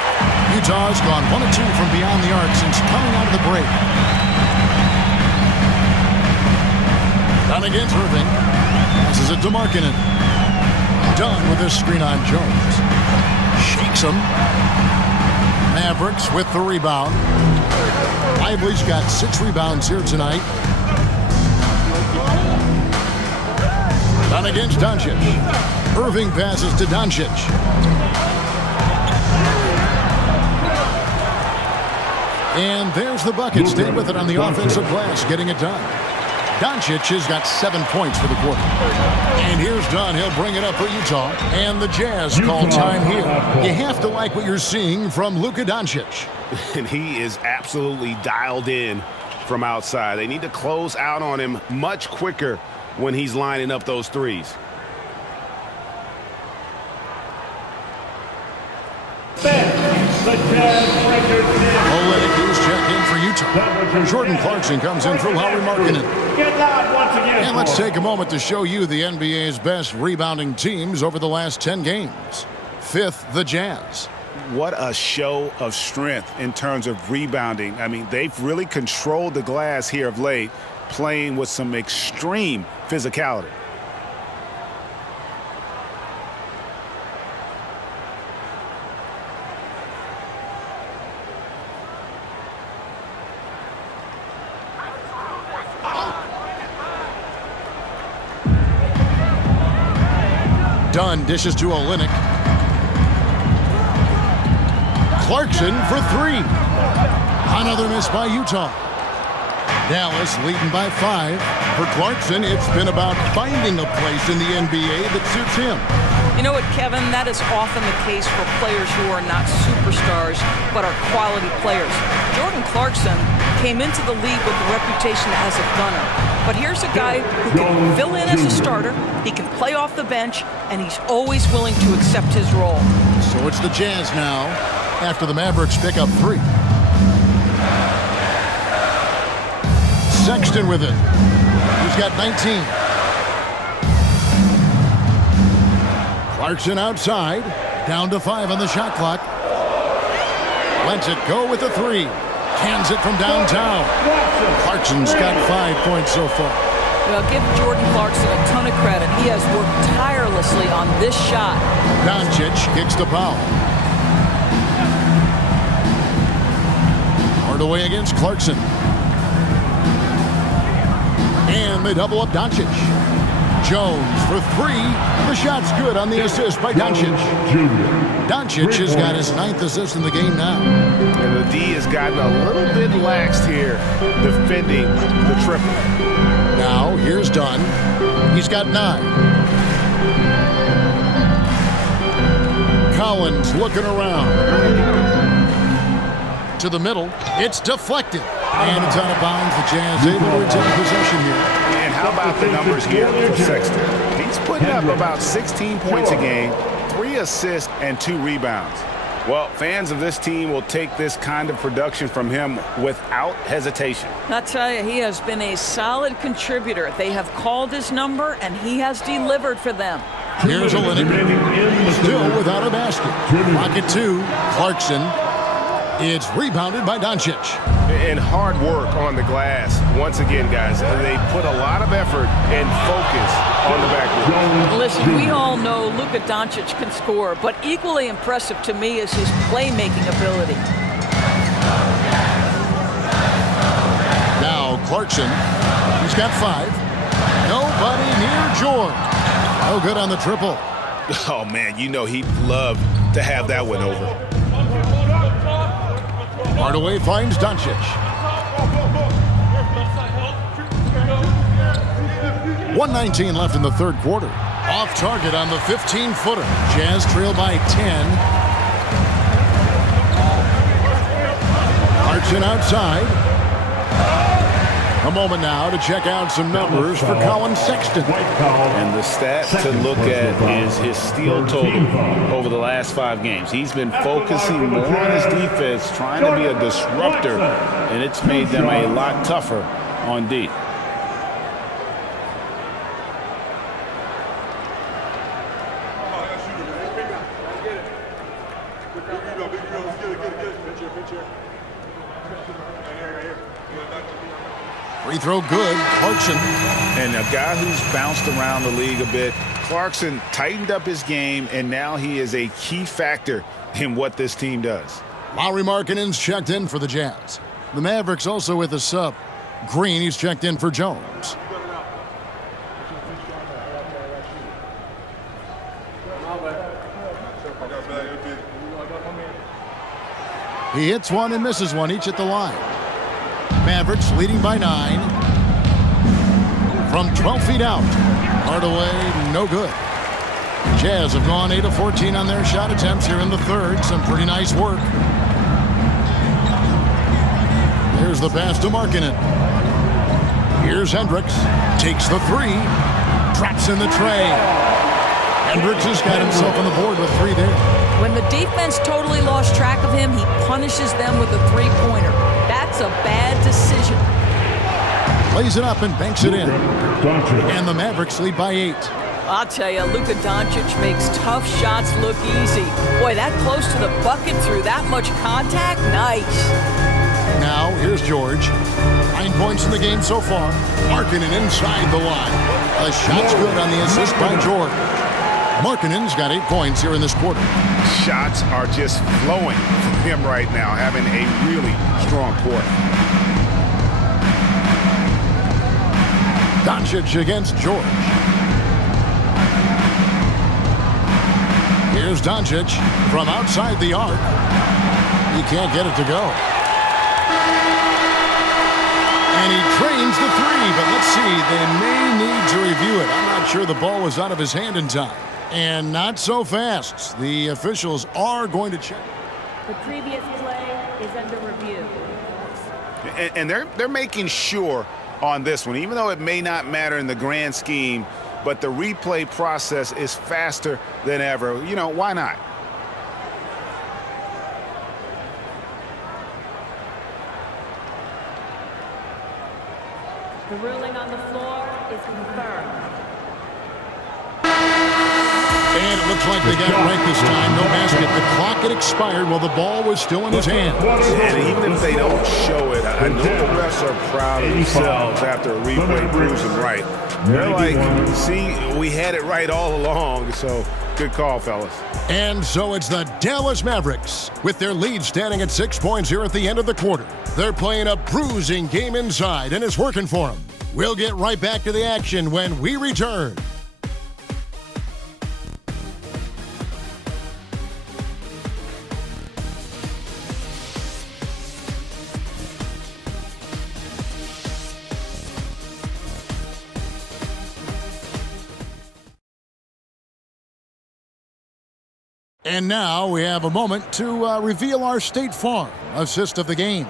Utah's gone 1 of 2 from beyond the arc since coming out of the break. Down against Irving. Passes it to Markkanen. Dunn with a screen on Jones. Shakes him. Mavericks with the rebound. Lively's got 6 rebounds here tonight. Dunn against Doncic. Irving passes to Doncic. And there's the bucket. Stay with it on the offensive glass, getting it done. Doncic has got 7 points for the quarter. And here's Dunn. He'll bring it up for Utah. And the Jazz call time here. You have to like what you're seeing from Luka Doncic. And he is absolutely dialed in from outside. They need to close out on him much quicker when he's lining up those threes. Oladipo's check in for Utah. Jordan Clarkson comes in for Lauri Markkanen. And let's take a moment to show you the NBA's best rebounding teams over the last 10 games. 5th, the Jazz. What a show of strength in terms of rebounding. I mean, they've really controlled the glass here of late, playing with some extreme physicality. Dunn dishes to Olynyk. Clarkson for three. Another miss by Utah. Dallas leading by 5. For Clarkson, it's been about finding a place in the NBA that suits him. You know what, Kevin? That is often the case for players who are not superstars, but are quality players. Jordan Clarkson came into the league with a reputation as a gunner. But here's a guy who can fill in as a starter, he can play off the bench, and he's always willing to accept his role. So it's the Jazz now, after the Mavericks pick up 3. Sexton with it. He's got 19. Clarkson outside. Down to 5 on the shot clock. Lets it go with a 3. Cans it from downtown. Clarkson's got 5 points so far. Well, give Jordan Clarkson a ton of credit. He has worked tirelessly on this shot. Doncic kicks the foul. Hardaway against Clarkson. And they double up Doncic. Jones for 3. The shot's good on the assist by Doncic. Doncic has got his 9th assist in the game now. And the D has gotten a little bit laxed here defending the triple. Now here's Dunn. He's got 9. Collins looking around. To the middle. It's deflected. And it's out of bounds. The Jazz able to retain possession here. And how about the numbers here for Sexton? He's putting up about 16 points a game, 3 assists, and 2 rebounds. Well, fans of this team will take this kind of production from him without hesitation. I tell you, he has been a solid contributor. They have called his number, and he has delivered for them. Here's Olynyk. Still without a basket. Pocket 2. Clarkson. It's rebounded by Doncic. And hard work on the glass. Once again, guys, they put a lot of effort and focus on the backboard. Listen, we all know Luka Doncic can score, but equally impressive to me is his playmaking ability. Now Clarkson. He's got 5. Nobody near George. No good on the triple. Oh, man, you know he'd love to have that one over. Hardaway finds Doncic. 1:19 left in the third quarter. Off target on the 15-footer. Jazz trail by 10. Clarkson outside. A moment now to check out some numbers for Colin Sexton. And the stat to look at is his steal total over the last 5 games. He's been focusing more on his defense, trying to be a disruptor, and it's made them a lot tougher on D. Free throw good. Clarkson. And a guy who's bounced around the league a bit. Clarkson tightened up his game, and now he is a key factor in what this team does. Lauri Markkanen's checked in for the Jazz. The Mavericks also with a sub. Green, he's checked in for Jones. He hits one and misses one, each at the line. Mavericks leading by 9. From 12 feet out. Hardaway, no good. Jazz have gone 8 of 14 on their shot attempts here in the third. Some pretty nice work. There's the pass to Markkanen. Here's Hendricks. Takes the 3. Drops in the tray. Hendricks has got himself on the board with 3 there. When the defense totally lost track of him, he punishes them with a 3-pointer. That's a bad decision. Lays it up and banks it in. And the Mavericks lead by 8. I'll tell you, Luka Doncic makes tough shots look easy. Boy, that close to the bucket through that much contact, nice. Now, here's George. 9 points in the game so far. Markkanen inside the line. The shot's good on the assist by George. Markkanen's got 8 points here in this quarter. Shots are just flowing from him right now, having a really strong quarter. Doncic against George. Here's Doncic from outside the arc. He can't get it to go. And he trains the three, but let's see. They may need to review it. I'm not sure the ball was out of his hand in time. And not so fast. The officials are going to check. The previous play is under review. And they're making sure on this one, even though it may not matter in the grand scheme, but the replay process is faster than ever. You know, why not? The ruling on the floor is confirmed. And it looks like they got it right this time. No basket. The clock had expired while the ball was still in his hand. And even if they don't show it, I know the refs are proud of themselves after a replay proves them right. They're like, see, we had it right all along. So good call, fellas. And so it's the Dallas Mavericks with their lead standing at 6 points here at the end of the quarter. They're playing a bruising game inside, and it's working for them. We'll get right back to the action when we return. And now we have a moment to reveal our State Farm assist of the game.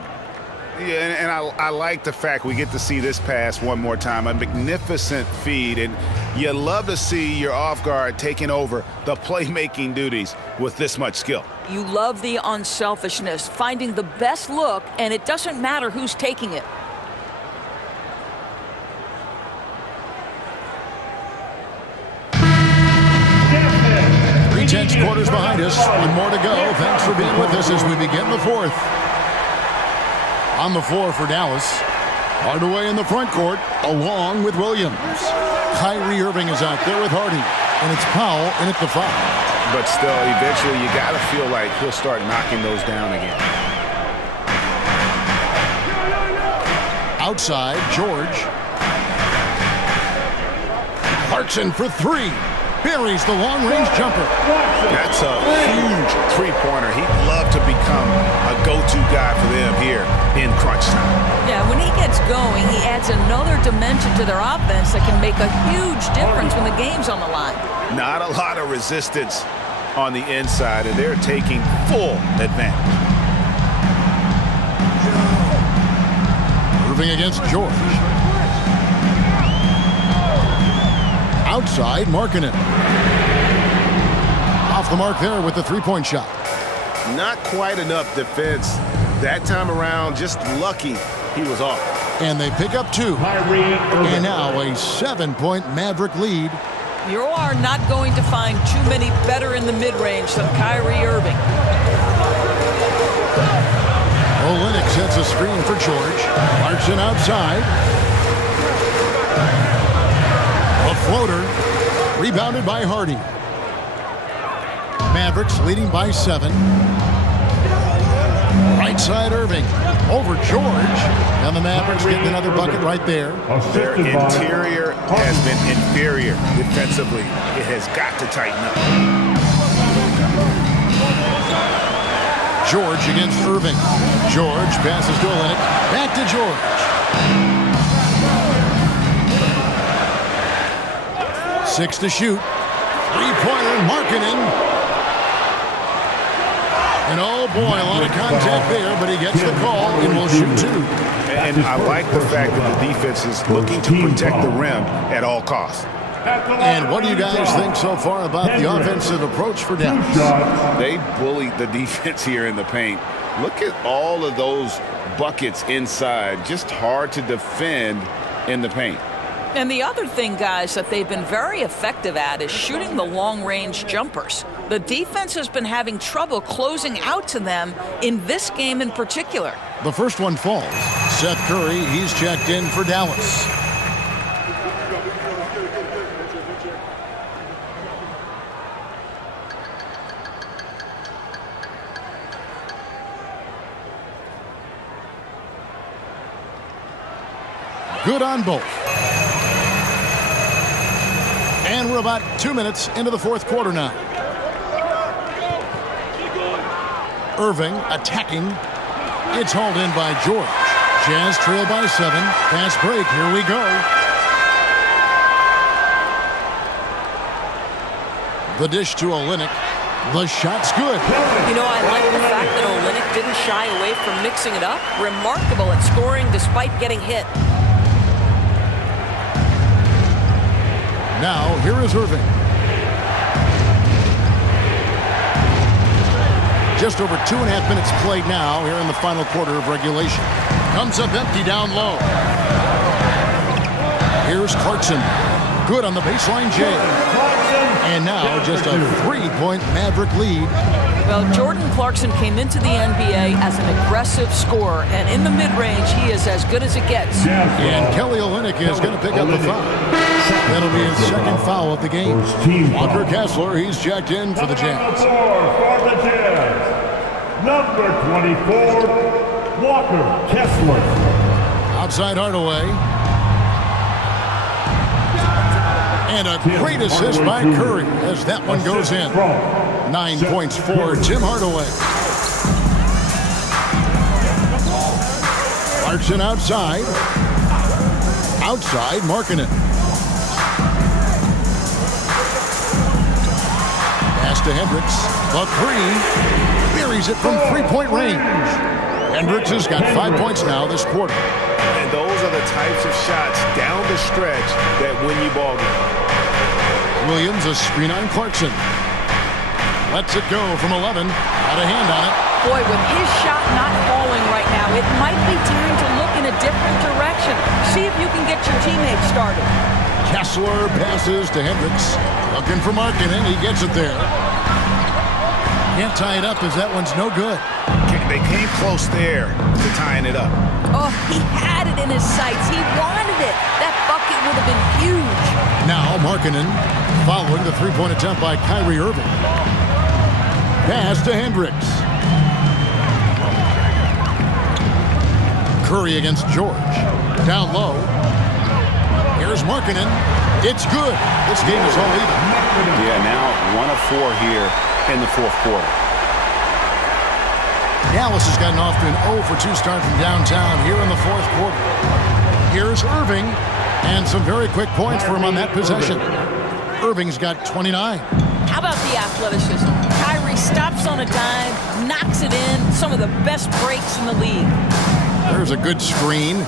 Yeah, and I like the fact we get to see this pass one more time. A magnificent feed, and you love to see your off guard taking over the playmaking duties with this much skill. You love the unselfishness, finding the best look, and it doesn't matter who's taking it. 3 quarters behind us. One more to go. Thanks for being with us as we begin the fourth. On the floor for Dallas. Hardaway in the front court, along with Williams. Kyrie Irving is out there with Hardy. And it's Powell in at the foul. But still, eventually, you got to feel like he'll start knocking those down again. Outside, George. Clarkson for three. Buries the long-range jumper. That's a huge three-pointer. He'd love to become a go-to guy for them here in crunch time. Yeah, when he gets going, he adds another dimension to their offense that can make a huge difference when the game's on the line. Not a lot of resistance on the inside, and they're taking full advantage. Irving against George. Outside, Markkanen. Off the mark there with the three-point shot. Not quite enough defense that time around. Just lucky he was off. And they pick up two. And now a 7-point Maverick lead. You are not going to find too many better in the mid-range than Kyrie Irving. Olynyk sets a screen for George. Clarkson outside. A floater, rebounded by Hardy. Mavericks leading by 7. Right side Irving, over George. And the Mavericks getting another bucket right there. Their interior has been inferior defensively. It has got to tighten up. George against Irving. George passes to Olynyk. Back to George. 6 to shoot. Three-pointer, Markkanen. And oh boy, a lot of contact there, but he gets the call and will shoot 2. And I like the fact that the defense is looking to protect the rim at all costs. And what do you guys think so far about the offensive approach for Dallas? They bullied the defense here in the paint. Look at all of those buckets inside. Just hard to defend in the paint. And the other thing, guys, that they've been very effective at is shooting the long-range jumpers. The defense has been having trouble closing out to them in this game in particular. The first one falls. Seth Curry, he's checked in for Dallas. Good on both. And we're about 2 minutes into the fourth quarter now. Irving attacking. It's hauled in by George. Jazz trail by 7. Fast break. Here we go. The dish to Olynyk. The shot's good. You know, I like the fact that Olynyk didn't shy away from mixing it up. Remarkable at scoring despite getting hit. Now, here is Irving. Just over 2.5 minutes played now here in the final quarter of regulation. Comes up empty down low. Here's Clarkson. Good on the baseline, Jay. And now just a 3-point Maverick lead. Well, Jordan Clarkson came into the NBA as an aggressive scorer, and in the mid-range, he is as good as it gets. And Kelly Olynyk is going to pick up the foul. That'll be his second foul of the game. Walker Kessler, he's checked in for the Jazz. Number 24, Walker Kessler. Outside Hardaway. And a great assist by Curry as that one goes in. 9 points for Tim Hardaway. Clarkson outside. Outside, Markkanen. Pass to Hendricks. The 3. Buries it from 3-point range. Hendricks has got 5 points now this quarter. And those are the types of shots down the stretch that win you ball games. Williams, a screen on Clarkson. Lets it go from 11. Got a hand on it. Boy, with his shot not falling right now, it might be time to look in a different direction. See if you can get your teammates started. Kessler passes to Hendricks. Looking for Markkanen. He gets it there. Can't tie it up as that one's no good. They came close there to tying it up. Oh, he had it in his sights. He wanted it. That bucket would have been huge. Now Markkanen following the 3-point attempt by Kyrie Irving. Pass to Hendricks. Curry against George. Down low. Here's Markkanen. It's good. This game is all even. Yeah, now 1 of 4 here in the fourth quarter. Dallas has gotten off to an 0 for 2 start from downtown here in the fourth quarter. Here's Irving, and some very quick points for him on that possession. Irving's got 29. How about the athleticism? Kyrie stops on a dime, knocks it in. Some of the best breaks in the league. There's a good screen.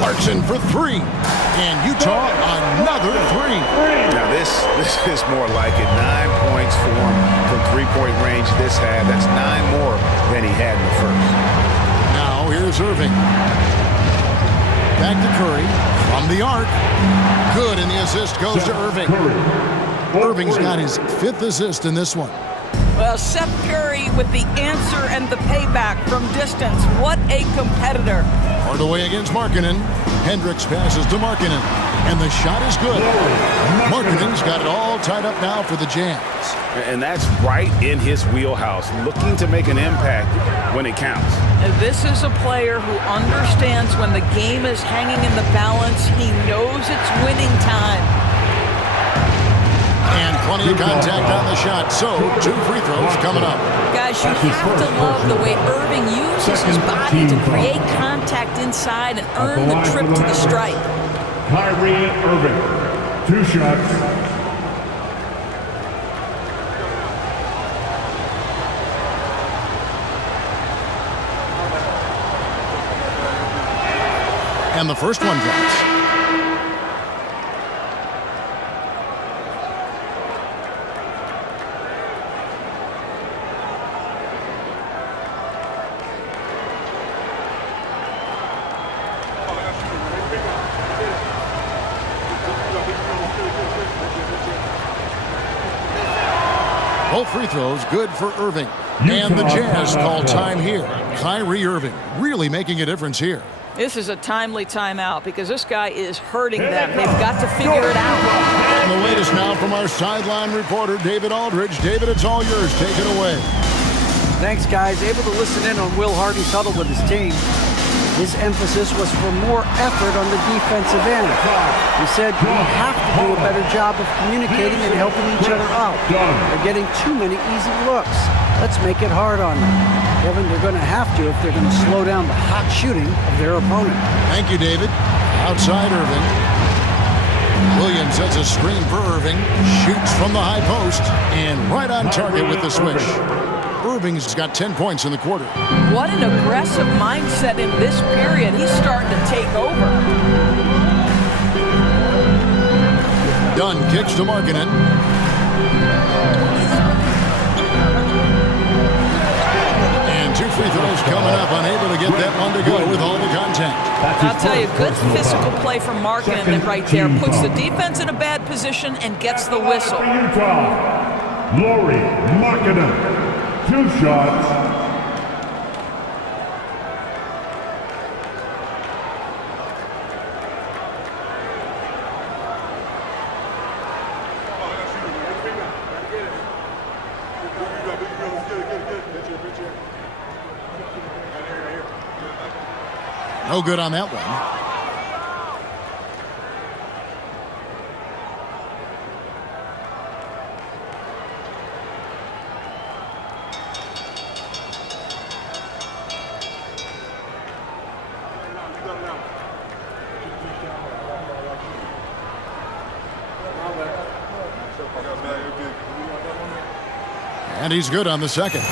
Clarkson for 3. And Utah, another 3. Now this is more like it. 9 points for him from 3-point range this half. That's 9 more than he had in the first. Now here's Irving. Back to Curry from the arc. Good, and the assist goes to Irving. Irving's got his 5th assist in this one. Well, Seth Curry with the answer and the payback from distance. What a competitor. Hardaway against Markkanen. Hendricks passes to Markkanen. And the shot is good. Markkanen's got it all tied up now for the Jazz. And that's right in his wheelhouse, looking to make an impact when it counts. And this is a player who understands when the game is hanging in the balance. He knows it's winning time. And plenty of contact on the shot. So, 2 free throws coming up. Guys, you have to love the way Irving uses his body to create contact inside and earn the trip to the stripe. Kyrie Irving, 2 shots. And the first one drops. Both free throws good for Irving. And the Jazz call time here. Kyrie Irving really making a difference here. This is a timely timeout because this guy is hurting them. They've got to figure it out. And the latest now from our sideline reporter, David Aldridge. David, it's all yours. Take it away. Thanks, guys. Able to listen in on Will Hardy's huddle with his team. His emphasis was for more effort on the defensive end. He said we have to do a better job of communicating and helping each other out. They're getting too many easy looks. Let's make it hard on them. Kevin. They're going to have to if they're going to slow down the hot shooting of their opponent. Thank you, David. Outside Irving. Williams sets a screen for Irving. Shoots from the high post. And right on target with the swish. Irving's got 10 points in the quarter. What an aggressive mindset in this period. He's starting to take over. Dunn kicks to Markkanen. And 2 free throws coming up. Unable to get that one to go with all the contact. I'll tell you, good physical play from Markkanen right there. Puts the defense in a bad position and gets the whistle. Utah, Lauri Markkanen, 2 shots. No good on that one. And he's good on the second.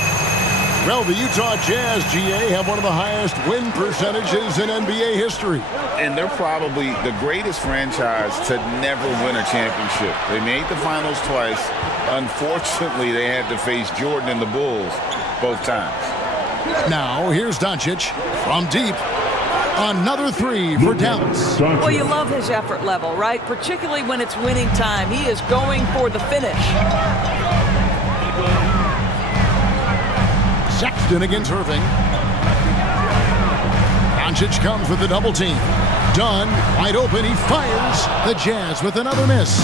Well, the Utah Jazz, GA, have one of the highest win percentages in NBA history. And they're probably the greatest franchise to never win a championship. They made the finals twice. Unfortunately, they had to face Jordan and the Bulls both times. Now, here's Doncic from deep. Another 3 for Dallas. Well, you love his effort level, right? Particularly when it's winning time. He is going for the finish. Sexton against Irving. Doncic comes with the double team. Dunn, wide open, he fires. The Jazz with another miss.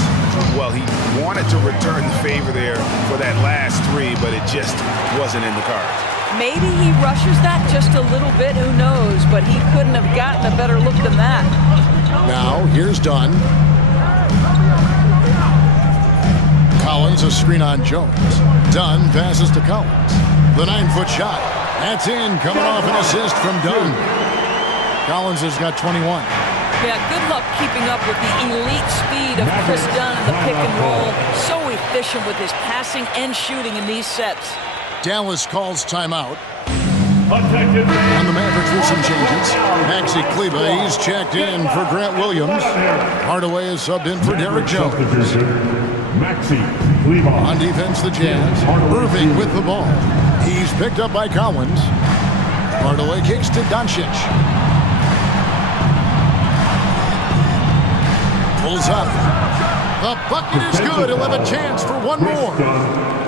Well, he wanted to return the favor there for that last 3, but it just wasn't in the cards. Maybe he rushes that just a little bit, who knows, but he couldn't have gotten a better look than that. Now, here's Dunn. Collins, a screen on Jones. Dunn passes to Collins. The 9-foot shot. That's in, coming off an assist from Dunn. Collins has got 21. Yeah, good luck keeping up with the elite speed of Chris Dunn in the pick and roll. So efficient with his passing and shooting in these sets. Dallas calls timeout. And the Mavericks with some changes. Maxi Kleber, he's checked in for Grant Williams. Hardaway is subbed in for Derek Jones. On defense, the Jazz. Irving with the ball. He's picked up by Collins. Hardaway kicks to Doncic. Pulls up. The bucket is good. He'll have a chance for one more.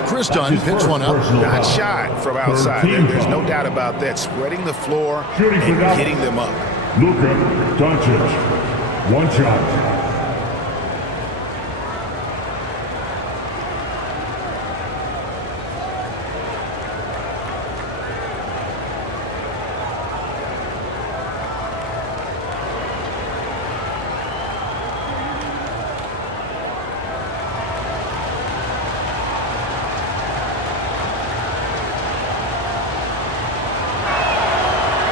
Chris Dunn picks one up. Not shot from outside. There's no doubt about that. Spreading the floor and getting them up. Luka Doncic, 1 shot.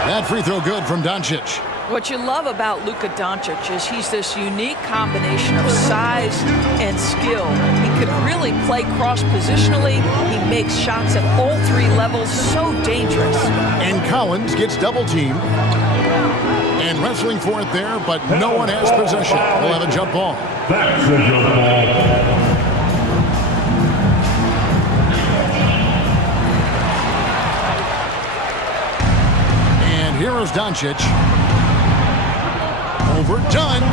That free throw good from Doncic. What you love about Luka Doncic is he's this unique combination of size and skill. He could really play cross-positionally. He makes shots at all 3 levels, so dangerous. And Collins gets double-teamed. And wrestling for it there, but no one has possession. We'll have a jump ball. That's a jump ball. Here is Doncic. Over Dunn.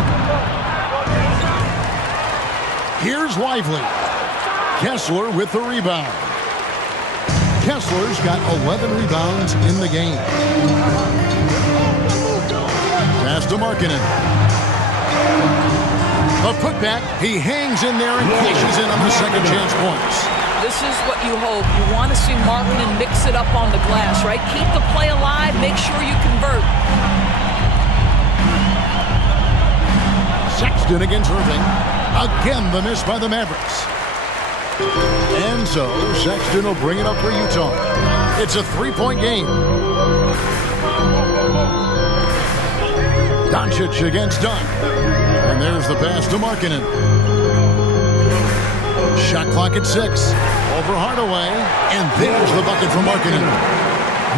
Here's Lively. Kessler with the rebound. Kessler's got 11 rebounds in the game. Pass to Markkanen. A putback. He hangs in there and cashes in on the second chance points. This is what you hope. You want to see Markkanen mix it up on the glass, right? Keep the play alive. Make sure you convert. Sexton against Irving. Again, the miss by the Mavericks. And so, Sexton will bring it up for Utah. It's a three-point game. Doncic against Dunn. And there's the pass to Markkanen. Shot clock at 6. Over Hardaway. And there's the bucket for Markkanen.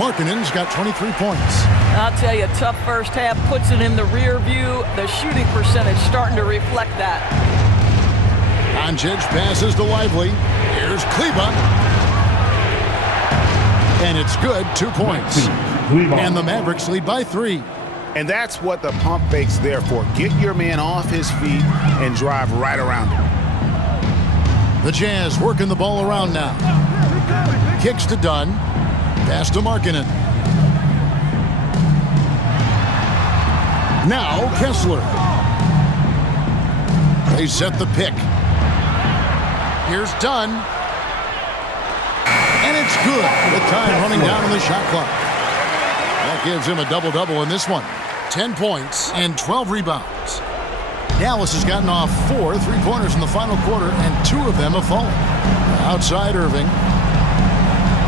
Markkanen's got 23 points. I'll tell you, tough first half puts it in the rear view. The shooting percentage starting to reflect that. Doncic passes to Lively. Here's Kleba. And it's good, 2 points. And the Mavericks lead by 3. And that's what the pump fake's there for. Get your man off his feet and drive right around him. The Jazz working the ball around now. Kicks to Dunn. Pass to Markkanen. Now Kessler. They set the pick. Here's Dunn. And it's good. The time running down on the shot clock. That gives him a double-double in this one. 10 points and 12 rebounds. Dallas has gotten off 4 three-pointers in the final quarter, and 2 of them have fallen. Outside Irving.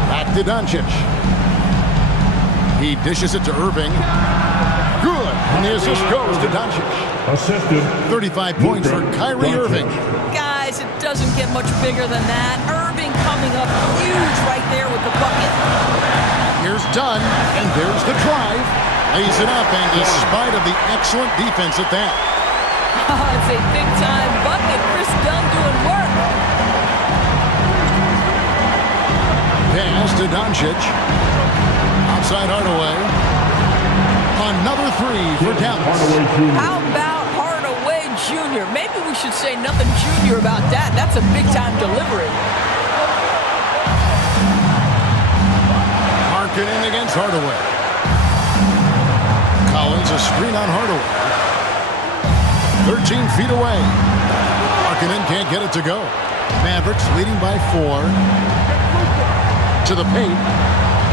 Back to Doncic. He dishes it to Irving. Good. And the assist goes to Doncic. Assisted. 35 points for Kyrie Irving. Guys, it doesn't get much bigger than that. Irving coming up huge right there with the bucket. Here's Dunn, and there's the drive. Lays it up, and despite of the excellent defense at that. It's a big-time bucket. Chris Dunn doing work. Pass to Doncic. Outside Hardaway. Another 3 for Dallas. How about Hardaway Jr.? Maybe we should say nothing junior about that. That's a big-time delivery. Markkanen against Hardaway. Collins a screen on Hardaway. 13 feet away. Markkanen can't get it to go. Mavericks leading by 4. To the paint.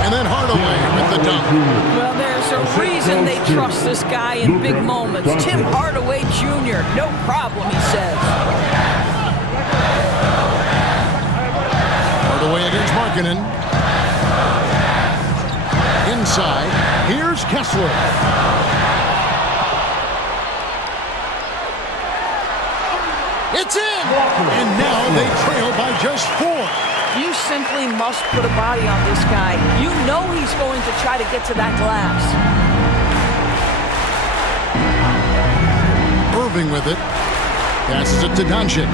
And then Hardaway with the dunk. Well, there's a reason they trust this guy in big moments. Tim Hardaway Jr., no problem, he says. Hardaway against Markkanen. Inside, here's Kessler. It's in! And now they trail by just 4. You simply must put a body on this guy. You know he's going to try to get to that glass. Irving with it. Passes it to Doncic.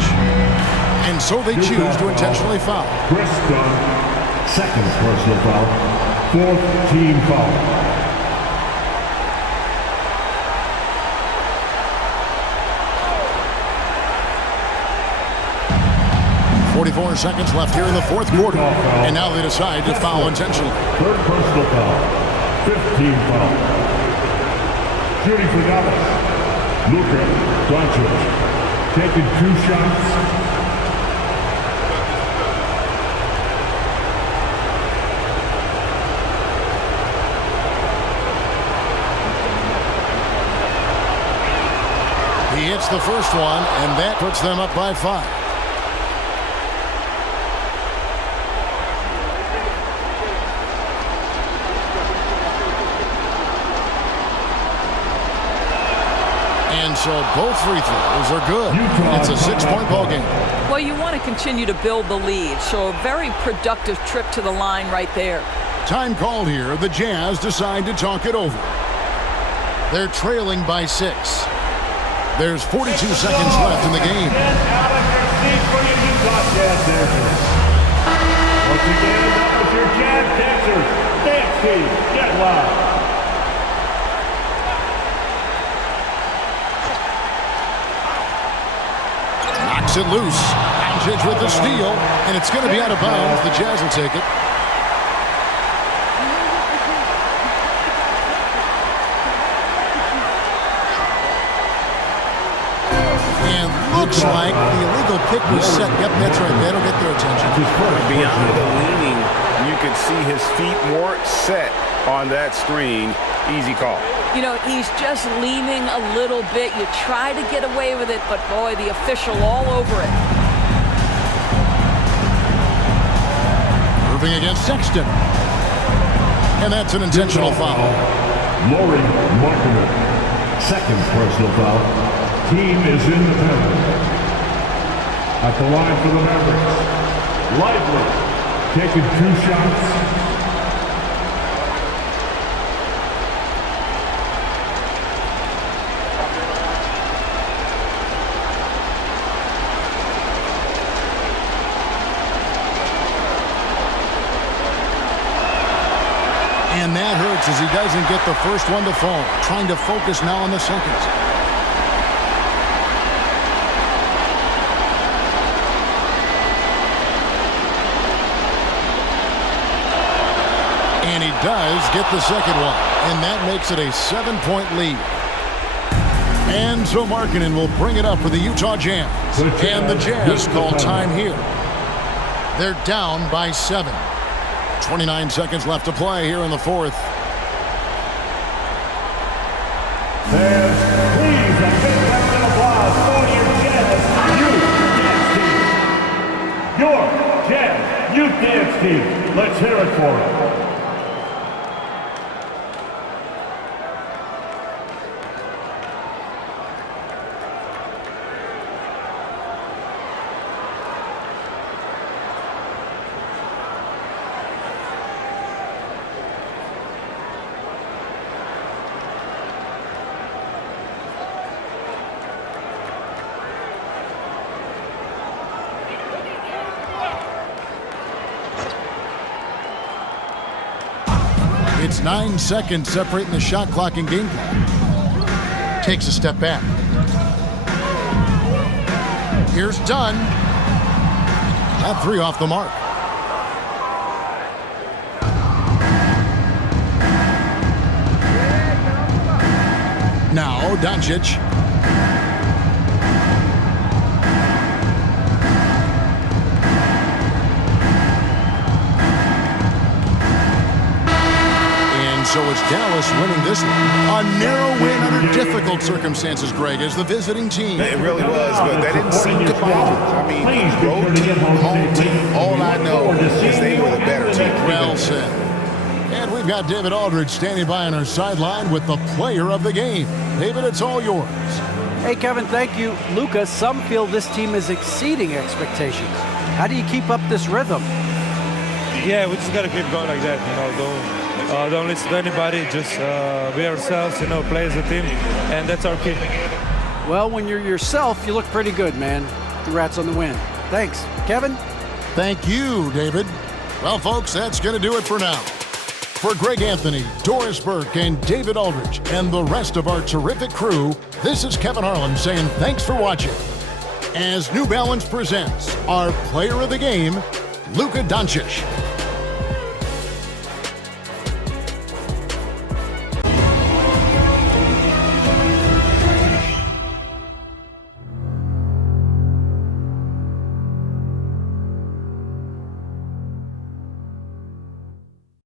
And so they choose to intentionally foul. Chris Dunn, second personal foul, 4th team foul. 44 seconds left here in the 4th quarter. And now they decide to foul intentionally. 3rd personal foul. 5th team foul. Shooting for Dallas. Luka Doncic. Taking 2 shots. He hits the first one, and that puts them up by 5. And so both free throws are good. It's a 6-point ball game. Well, you want to continue to build the lead, so a very productive trip to the line right there. Time called here. The Jazz decide to talk it over. They're trailing by 6. There's 42 seconds left in the game. Once again, that was your Jazz dancers. Dance team, get live. Knocks it loose. Doncic with the steal, and it's going to be out of bounds. The Jazz will take it. And looks like the illegal pick was set. Yep, that's right. That'll get their attention. Beyond the leaning, you could see his feet weren't set on that screen. Easy call. You know, he's just leaning a little bit. You try to get away with it, but boy, the official all over it. Irving against Sexton. And that's an intentional foul. Laurie Markkinen. Second personal foul. Team is in the penalty. At the line for the Mavericks, Lively taking 2 shots. And that hurts as he doesn't get the first one to fall. Trying to focus now on the second. And he does get the second one. And that makes it a 7-point lead. And so Markkinen will bring it up for the Utah Jazz. And the Jazz call time here. They're down by 7. 29 seconds left to play here in the fourth. Fans, please, a big round of applause for your Jazz Youth Dance Team. Your Jazz Youth Dance Team. Let's hear it for them. It's 9 seconds separating the shot clock and game clock. Takes a step back. Here's Dunn. That 3 off the mark. Now Doncic. So it's Dallas winning this one. A narrow win under difficult circumstances, Greg, as the visiting team. It really was, but that didn't seem to bother. I mean, road team, home team, all I know is they were the better team. Well said. And we've got David Aldridge standing by on our sideline with the player of the game. David, it's all yours. Hey, Kevin, thank you. Lucas, some feel this team is exceeding expectations. How do you keep up this rhythm? Yeah, we just got to keep going like that, don't listen to anybody, just be ourselves, play as a team, and that's our key. Well, when you're yourself, you look pretty good, man. Congrats on the win. Thanks. Kevin? Thank you, David. Well, folks, that's going to do it for now. For Greg Anthony, Doris Burke, and David Aldridge, and the rest of our terrific crew, this is Kevin Harlan saying thanks for watching. As New Balance presents our player of the game, Luka Doncic.